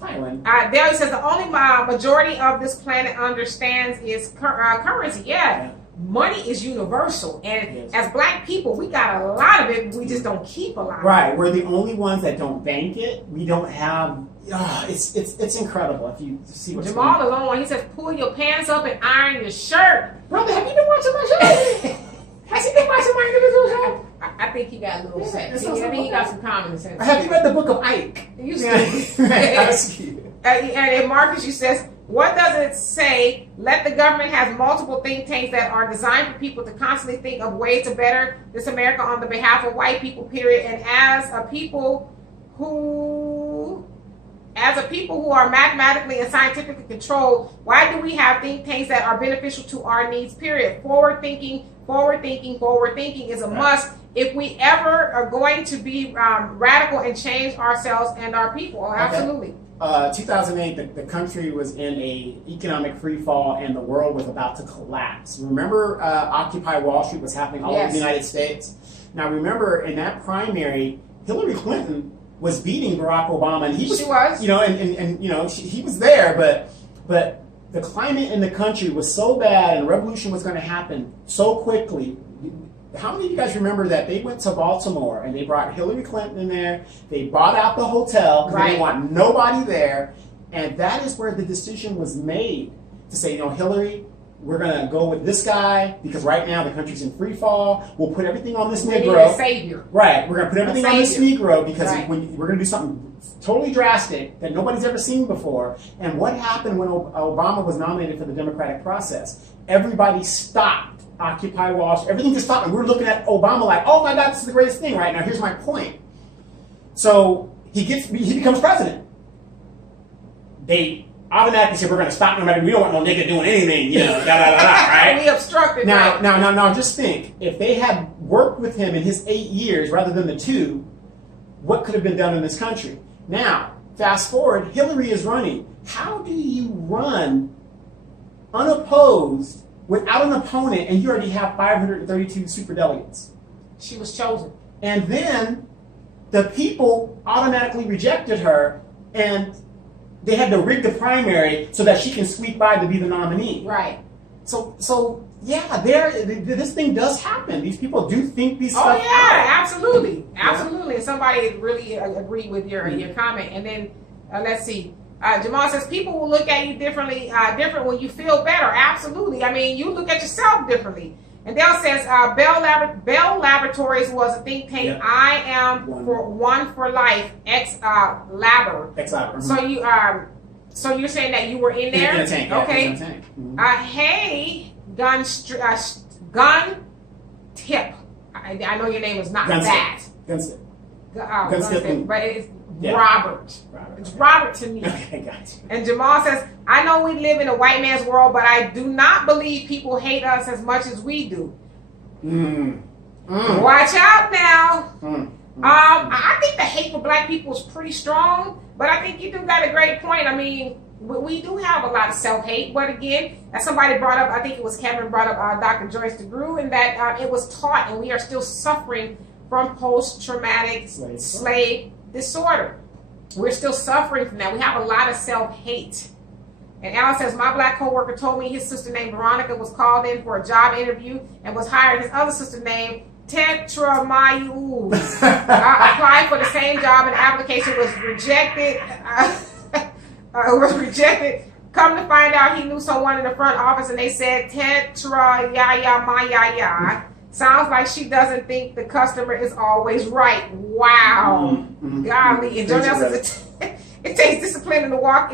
Dale says the only majority of this planet understands is currency. Yeah. Money is universal, and as Black people, we got a lot of it. We just don't keep a lot. Right, we're the only ones that don't bank it. We don't have. It's incredible if you see what's Jamal is on one. He says, "Pull your pants up and iron your shirt." Brother, have you been watching my show? Has he been watching my individual show? I think he got a little sense. I think he got some common sense. Have you read the book of Ike? You and in Marcus, you says, what does it say? Let the government have multiple think tanks that are designed for people to constantly think of ways to better this America on the behalf of white people, period. And as a people who are mathematically and scientifically controlled, why do we have think tanks that are beneficial to our needs, period? Forward thinking is a must if we ever are going to be radical and change ourselves and our people. Oh, absolutely. 2008, the country was in a economic free fall and the world was about to collapse. Remember Occupy Wall Street was happening all over the United States? Now remember, in that primary, Hillary Clinton was beating Barack Obama, and he was, he was there, but the climate in the country was so bad and a revolution was going to happen so quickly. How many of you guys remember that they went to Baltimore and they brought Hillary Clinton in there, they bought out the hotel because they didn't want nobody there, and that is where the decision was made to say, Hillary, we're going to go with this guy because right now the country's in free fall. We'll put everything on this Negro. Savior. Right. We're going to put everything on this Negro because we're going to do something totally drastic that nobody's ever seen before. And what happened when Obama was nominated for the democratic process? Everybody stopped Occupy Wall Street. Everything just stopped. And we're looking at Obama like, oh my God, this is the greatest thing right now. Here's my point. So he becomes president. They automatically said, we're going to stop no matter, we don't want no nigga doing anything, right? We obstructed. Now, just think, if they had worked with him in his 8 years rather than the 2, what could have been done in this country? Now, fast forward, Hillary is running. How do you run unopposed without an opponent and you already have 532 superdelegates? She was chosen. And then the people automatically rejected her and they had to rig the primary so that she can squeak by to be the nominee. Right. So yeah, this thing does happen. These people do think these stuff out. Absolutely. And somebody really agreed with your comment. And then let's see. Jamal says people will look at you different when you feel better. Absolutely. I mean, you look at yourself differently. And Dale says, Bell Laboratories was a think tank. Yep. I am one for life. Labor. Mm-hmm. So you're saying that you were in there? In a tank. Okay. In a tank. Mm-hmm. Hey, gun tip. I know your name is not that. Gunstip. But it's Robert. It's Robert to me. Okay, gotcha. And Jamal says, I know we live in a white man's world, but I do not believe people hate us as much as we do. Watch out now. I think the hate for black people is pretty strong, but I think you do got a great point. I mean, we do have a lot of self-hate, but again, as somebody brought up, I think it was Kevin brought up Dr. Joyce DeGruy, and that it was taught, and we are still suffering from post-traumatic slave disorder. We're still suffering from that. We have a lot of self-hate. And Alan says, my black coworker told me his sister named Veronica was called in for a job interview and was hired. His other sister named Tetramayu applied for the same job, and the application was rejected. Come to find out, he knew someone in the front office, and they said Tetra. Sounds like she doesn't think the customer is always right. Wow, golly! And Jonelle says it takes discipline to walk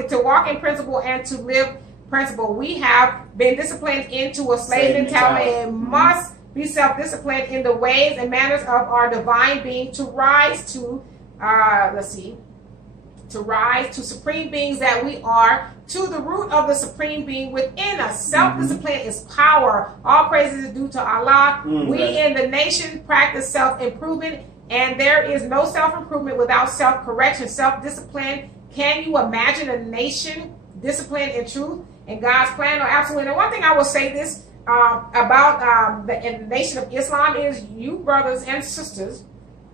in principle and to live principle. We have been disciplined into a slave mentality and must be self-disciplined in the ways and manners of our divine being to rise to, rise to supreme beings that we are, to the root of the supreme being within us. Self-discipline is power. All praises is due to Allah. We in the nation practice self-improvement, and there is no self-improvement without self-correction. Self-discipline. Can you imagine a nation disciplined in truth and God's plan? No, absolutely. And one thing I will say this about the nation of Islam is you brothers and sisters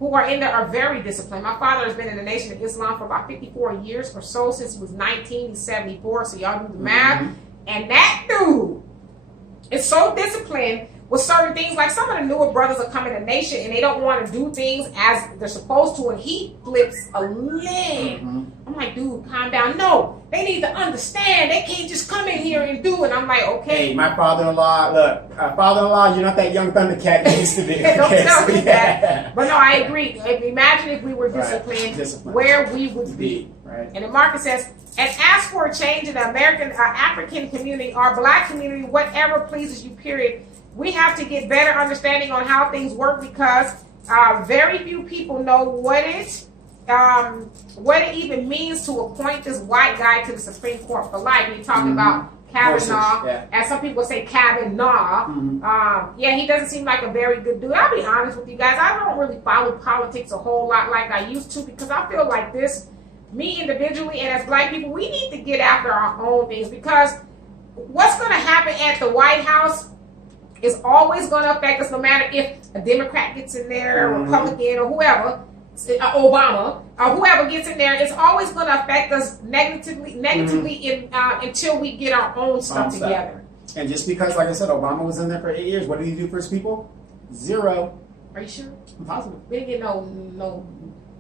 who are in there are very disciplined. My father has been in the nation of Islam for about 54 years or so, since he was 1974. So y'all do the math. And that dude is so disciplined with certain things. Like some of the newer brothers are coming to nation and they don't want to do things as they're supposed to, and he flips a lid. I'm like, dude, calm down. No, they need to understand. They can't just come in here and do it. I'm like, okay. Hey, my father-in-law, look, father-in-law, you're not that young Thundercat you used to be. Don't tell me that. But no, I agree. Imagine if we were disciplined, where we would be. Right. And then Marcus says, and ask for a change in the American, African community, our black community, whatever pleases you, period. We have to get better understanding on how things work, because very few people know what it even means to appoint this white guy to the Supreme Court for life. You're talking about Kavanaugh, as some people say Kavanaugh. Yeah, he doesn't seem like a very good dude. I'll be honest with you guys. I don't really follow politics a whole lot like I used to, because I feel like this, me individually and as black people, we need to get after our own things, because what's going to happen at the White House is always going to affect us, no matter if a Democrat gets in there, a Republican, or whoever, Obama, or whoever gets in there. It's always going to affect us negatively until we get our own stuff together. And just because, like I said, Obama was in there for 8 years, what did he do for his people? Zero. Are you sure? I'm positive. We didn't get no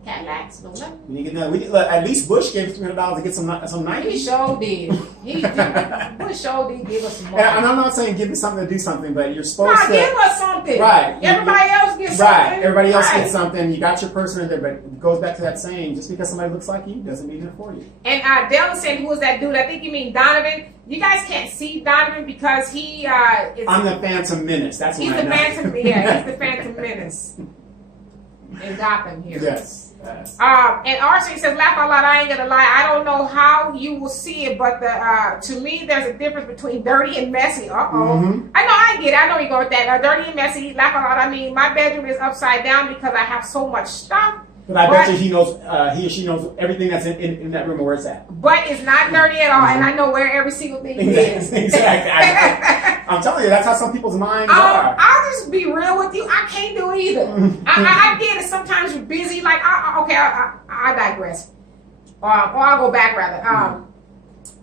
Cadillacs, no nothing. We didn't get look, at least Bush gave us $300 to get some Nikes. He sure did. Bush sure did give us some money. And I'm not saying give us something to do something, but you're supposed to give us something. Right. Everybody else gets something. Right. Everybody else gets something. You got your person in there, but it goes back to that saying: just because somebody looks like you doesn't mean they're for you. And Dale said, "Who was that dude?" I think you mean Donovan. You guys can't see Donovan because he is. I'm the Phantom Menace. That's what I know. Phantom. Yeah, he's the Phantom Menace in Gotham here. Yes. And RC says, laugh out loud, I ain't gonna lie, I don't know how you will see it, but to me there's a difference between dirty and messy. I know, I get it, I know you're going with that. Dirty and messy, laugh out loud. I mean, my bedroom is upside down because I have so much stuff. But I bet you he knows, he or she knows everything that's in that room or where it's at. But it's not dirty at all, and I know where every single thing is. Exactly. I'm telling you, that's how some people's minds are. I'll just be real with you. I can't do either. I get it. Sometimes you're busy. Like, I digress. Or I'll go back rather.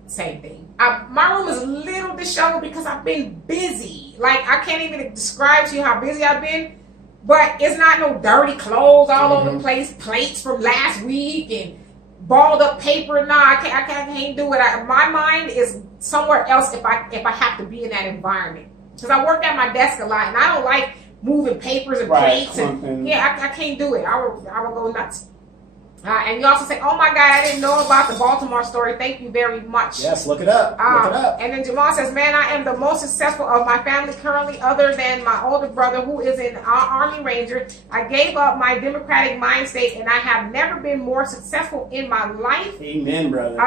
Same thing. My room is a little disheveled because I've been busy. Like, I can't even describe to you how busy I've been. But it's not no dirty clothes all over the place, plates from last week, and balled up paper. No, I can't do it. My mind is somewhere else if I have to be in that environment. because I work at my desk a lot, and I don't like moving papers and plates. And I can't do it. I will go nuts. And you also say, oh my God, I didn't know about the Baltimore story. Thank you very much. Yes, look it up. Look it up. And then Jamal says, man, I am the most successful of my family currently, other than my older brother, who is an Army Ranger. I gave up my Democratic mind state, and I have never been more successful in my life. Amen, brother.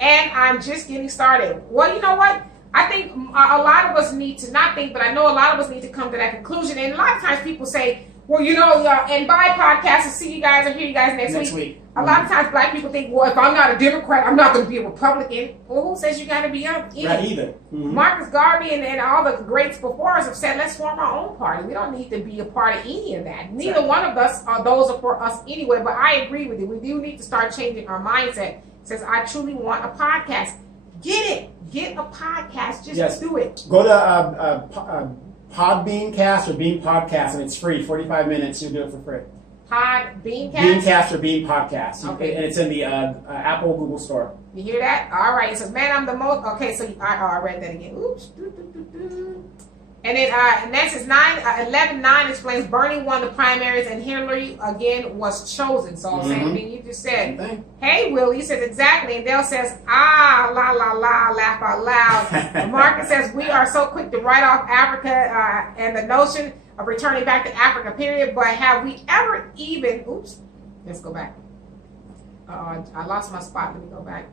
And I'm just getting started. Well, you know what? I think a lot of us need to, not think, but I know a lot of us need to come to that conclusion. And a lot of times people say, well, you know, and buy podcasts and see you guys or hear you guys next week. A lot of times black people think, well, if I'm not a Democrat, I'm not going to be a Republican. Well, who says you got to be either? Not either. Marcus Garvey and all the greats before us have said, let's form our own party. We don't need to be a part of any of that. Neither one of us are those are for us anyway. But I agree with you. We do need to start changing our mindset. It says, I truly want a podcast. Get it. Get a podcast. Just do it. Go to Podbeancast or Bean Podcast, and it's free. 45 minutes. You'll do it for free. Beancast? Beancast or Bean Podcast. Okay. And it's in the Apple Google Store. You hear that? All right. It says, man, I'm the most. Okay, so I read that again. Oops. And then Nancy's 11:9 explains Bernie won the primaries and Hillary again was chosen. So same thing you just said. Hey, Willie says exactly. And Dale says, la la la, laugh out loud. Marcus says we are so quick to write off Africa and the notion of returning back to Africa, period. But have we ever even? Oops. Let's go back. I lost my spot. Let me go back.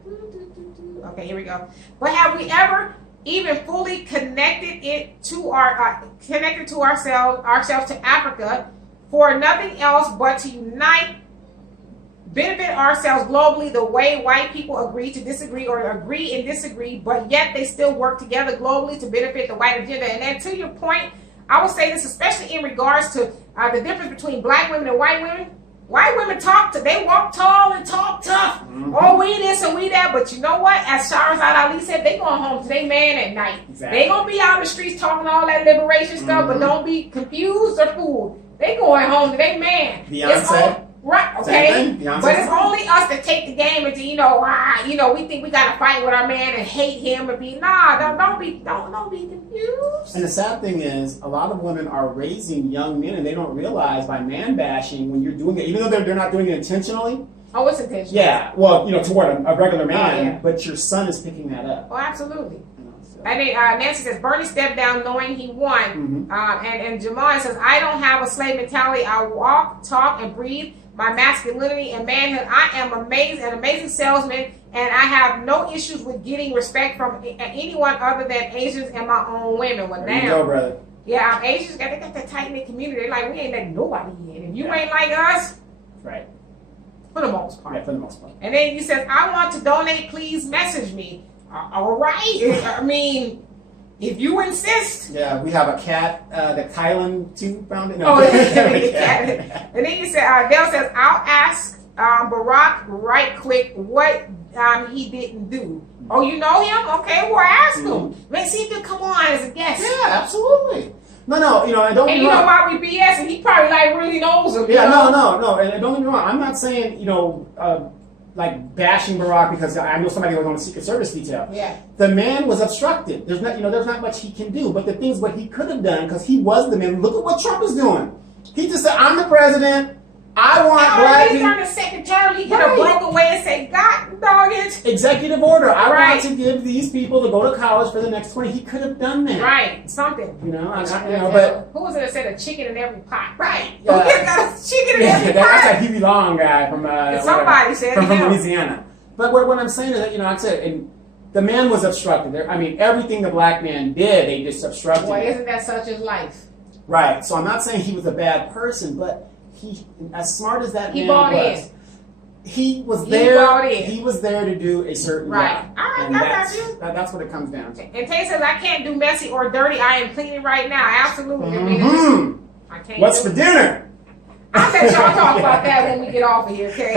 Okay, here we go. But have we ever even fully connected ourselves to Africa for nothing else but to unite, benefit ourselves globally the way white people agree to disagree or agree and disagree, but yet they still work together globally to benefit the white agenda. And then to your point, I will say this, especially in regards to the difference between black women and white women. White women they walk tall and talk tough. Oh, we this and we that. But you know what? As Shahrazad Ali said, they going home to their man at night. Exactly. They going to be out in the streets talking all that liberation stuff, but don't be confused or fooled. They going home to their man. Beyonce. Right, okay. But it's only us that take the game and we think we gotta fight with our man and hate him and be don't be confused. And the sad thing is, a lot of women are raising young men and they don't realize by man bashing when you're doing it, even though they're not doing it intentionally. Oh, it's intentional. Yeah, well, toward a regular man, but your son is picking that up. Oh, absolutely. And then Nancy says, Bernie stepped down knowing he won. And Jamal says, I don't have a slave mentality. I walk, talk, and breathe my masculinity and manhood. I am an amazing salesman, and I have no issues with getting respect from anyone other than Asians and my own women. Well, there you go, brother. Yeah, Asians, they got that tight-knit community. They're like, we ain't letting nobody in. If you ain't like us, right. For the most part. Yeah, for the most part. And then he says, I want to donate, please message me. All right. I mean, if you insist. Yeah, we have a cat, the Kylan 2 found it. No. Oh, the cat. And then you said, Dale says, I'll ask Barack right quick what he didn't do. Oh, you know him? Okay, well, ask him. Let's see if he'll come on as a guest. Yeah, absolutely. No, I don't. And you know why we BS? And he probably really knows him. Yeah, no. And don't get me wrong. I'm not saying like bashing Barack because I know somebody was on a Secret Service detail. Yeah. The man was obstructed. There's not much he can do. But the things what he could have done because he was the man. Look at what Trump is doing. He just said, "I'm the president. I want black people." During the second term, he could have broke away and said, "God dog it." Executive order. I want to give these people to go to college for the next 20. He could have done that. Right. Something. But who was it that said a chicken in every pot? Right. Who got a chicken in every pot? That's that Huey Long guy from somebody said from Louisiana. But what I'm saying is that I said, and the man was obstructed. I mean, everything the black man did, they just obstructed. Boy, isn't that such his life? Right. So I'm not saying he was a bad person, but he, as smart as that man was, he was there. He was there to do a certain job. All right, and I got you. That's what it comes down to. And Tay says, I can't do messy or dirty. I am cleaning right now. Absolutely. I can't. What's for dinner? I'll let y'all talk about that when we get off of here, okay?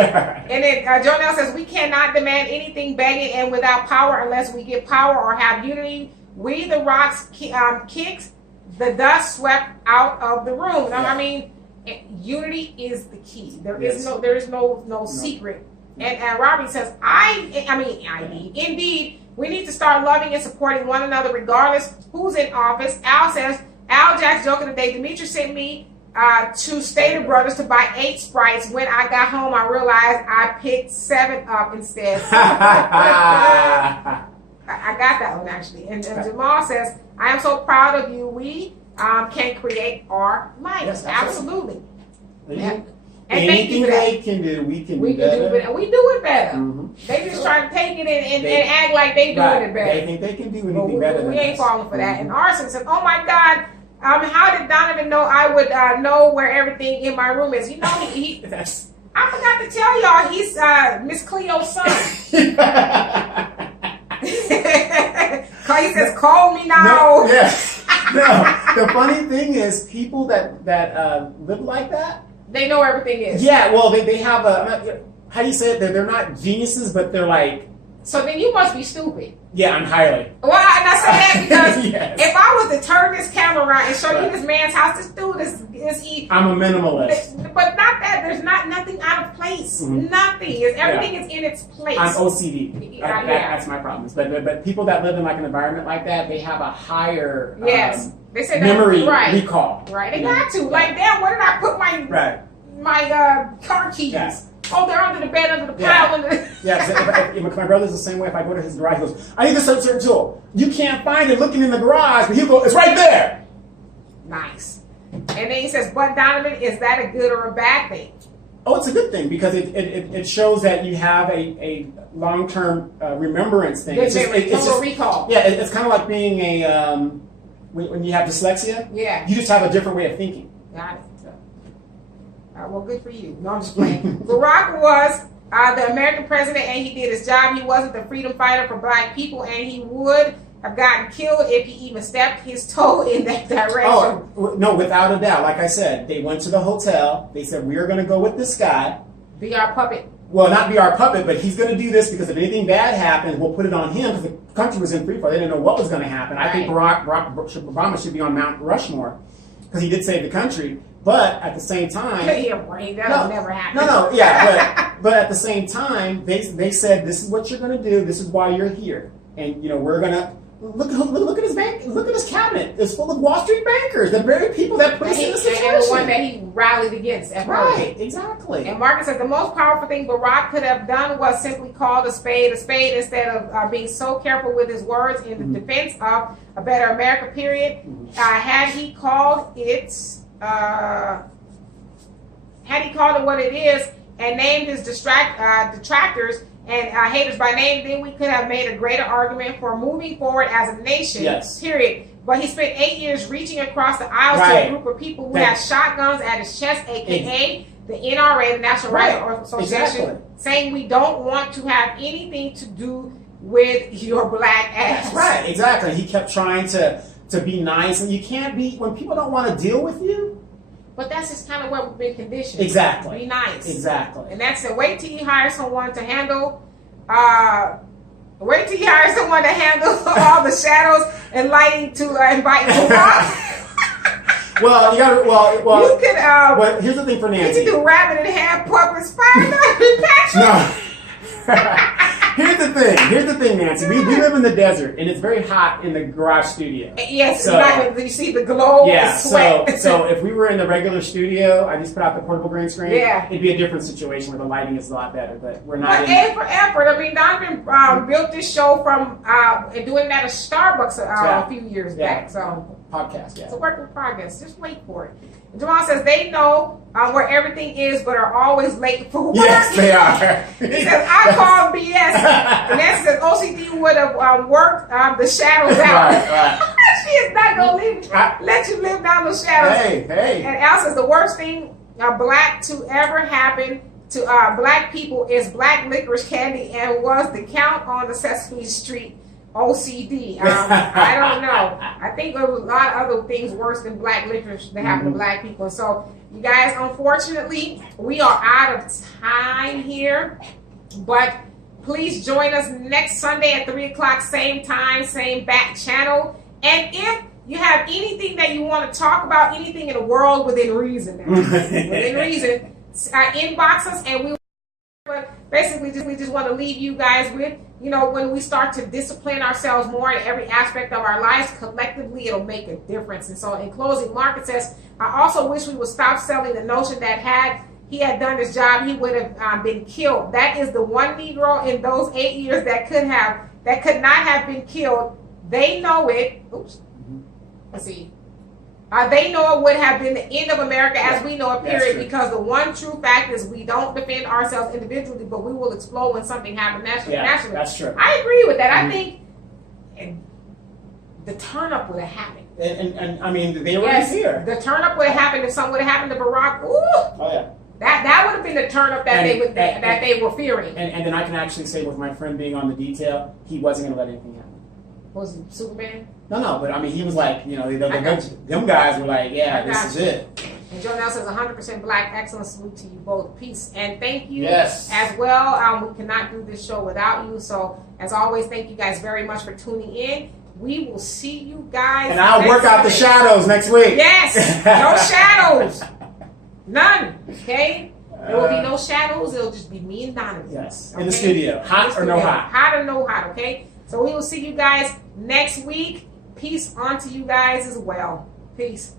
And then Jonelle says, we cannot demand anything begging and without power unless we get power or have unity. We, the rocks, kicks the dust swept out of the room. Yeah. I mean, unity is the key. There is no secret. And Robbie says, indeed, We need to start loving and supporting one another regardless who's in office. Al says, Al Jack's joking today. Demetra sent me to Stater Brothers to buy 8 Sprites. When I got home, I realized I picked 7 up instead. I got that one actually. And Jamal says, I am so proud of you. We can create our life. Yes, absolutely. Yeah. And anything they can do, we can do better. And we do it better. Mm-hmm. They just try to take it and act like they doing it better. They think they can do anything better than we ain't us. falling for that. And Arson says, oh my God, how did Donovan know I would know where everything in my room is? You know, I forgot to tell y'all, he's Miss Cleo's son. He says, call me now. No, yeah. No, the funny thing is, people that live like that, they know everything is. Yeah, well, they have a, how do you say it? They're not geniuses, but they're like. So then you must be stupid. Yeah, I'm highly. Well, I say that because yes. if I was to turn this camera around and show you this man's house, this dude is I'm a minimalist. But not that. There's nothing out of place. Mm-hmm. Nothing. Everything is in its place. I'm OCD. That's my problem. But people that live in like an environment like that, they have a higher they say memory recall. Right. They got to. Like, damn, where did I put my car keys? Yeah. Oh, they're under the bed, under the pile. If my brother's the same way. If I go to his garage, he goes, I need this certain tool. You can't find it looking in the garage, but he'll go, it's right there. Nice. And then he says, but Donovan, is that a good or a bad thing? Oh, it's a good thing because it shows that you have a long-term remembrance thing. It's just recall. Yeah, it's kind of like being when you have dyslexia. Yeah. You just have a different way of thinking. Got it. Well, good for you. No, I'm just playing. Barack was the American president, and he did his job. He wasn't the freedom fighter for black people, and he would have gotten killed if he even stepped his toe in that direction. Oh, no, without a doubt. Like I said, they went to the hotel. They said, we are going to go with this guy. Be our puppet. Well, not be our puppet, but he's going to do this because if anything bad happens, we'll put it on him because the country was in free fall. They didn't know what was going to happen. Right. I think Barack Obama should be on Mount Rushmore because he did save the country. But at the same time, that'll never happen. But at the same time, they said this is what you're going to do. This is why you're here, and we're going to look at his bank. Look at his cabinet. It's full of Wall Street bankers, the very people that put us in this situation. And the one that he rallied against. Right, exactly. And Marcus says the most powerful thing Barack could have done was simply call a spade instead of being so careful with his words in the defense of a better America. Period. Had he called it what it is and named his detractors and haters by name, then we could have made a greater argument for moving forward as a nation. Yes. Period. But he spent 8 years reaching across the aisles to a group of people who had shotguns at his chest, aka the NRA, the National Rifle Association, saying we don't want to have anything to do with your black ass. That's right, exactly. He kept trying to be nice, and you can't be when people don't want to deal with you. But that's just kind of what we've been conditioned. Exactly. Be nice. Exactly. And that's it. Wait till you hire someone to handle. Wait till you hire someone to handle all the shadows and lighting to invite you. Well, you gotta. Well. You could. Well, here's the thing for Nancy. You can do rabbit and hand puppets, fire Patrick. No. Here's the thing, Nancy. We live in the desert, and it's very hot in the garage studio. Yes, so, you see the glow. Yeah. So if we were in the regular studio, I just put out the portable green screen. Yeah. It'd be a different situation where the lighting is a lot better. But we're not. But A for effort. I mean, Donovan built this show from doing that at Starbucks a few years back. So podcast. Yeah. It's a work in progress. Just wait for it. Jamal says they know where everything is, but are always late for work. Yes, they are. He says, I call BS. And Nancy says OCD would have worked the shadows out. Right. She is not going to let you live down those shadows. Hey. And Al says the worst thing black to ever happen to black people is black licorice candy and was the count on the Sesame Street OCD. I don't know. I think there was a lot of other things worse than black licorice that happen to black people. So, you guys, unfortunately, we are out of time here. But please join us next Sunday at 3 o'clock, same time, same back channel. And if you have anything that you want to talk about, anything in the world within reason, inbox us and we will. basically, we just want to leave you guys with, you know, when we start to discipline ourselves more in every aspect of our lives, collectively, it'll make a difference. And so in closing, Market says, I also wish we would stop selling the notion that had he had done his job, he would have been killed. That is the one Negro in those 8 years that could not have been killed. They know it. Oops. Let's see. They know it would have been the end of America as we know it, period, because the one true fact is we don't defend ourselves individually, but we will explode when something happens nationally. Yeah, that's true. I agree with that. I think the turn-up would have happened. And I mean, they were here. The turn-up would have happened if something would have happened to Barack. Ooh. Oh, yeah. That would have been the turn-up that they were fearing. And then I can actually say, with my friend being on the detail, he wasn't going to let anything happen. Was he Superman? No, but I mean, he was like, you know, them guys were like, yeah, this is it. And Joe Nelson says 100% black. Excellent. Salute to you both. Peace and thank you as well. We cannot do this show without you. So as always, thank you guys very much for tuning in. We will see you guys. And I'll work out the shadows next week. Yes, no shadows, none. Okay, there will be no shadows. It'll just be me and Donovan. Yes, in the studio, hot or no hot. Hot or no hot. Okay. So we will see you guys next week. Peace on to you guys as well. Peace.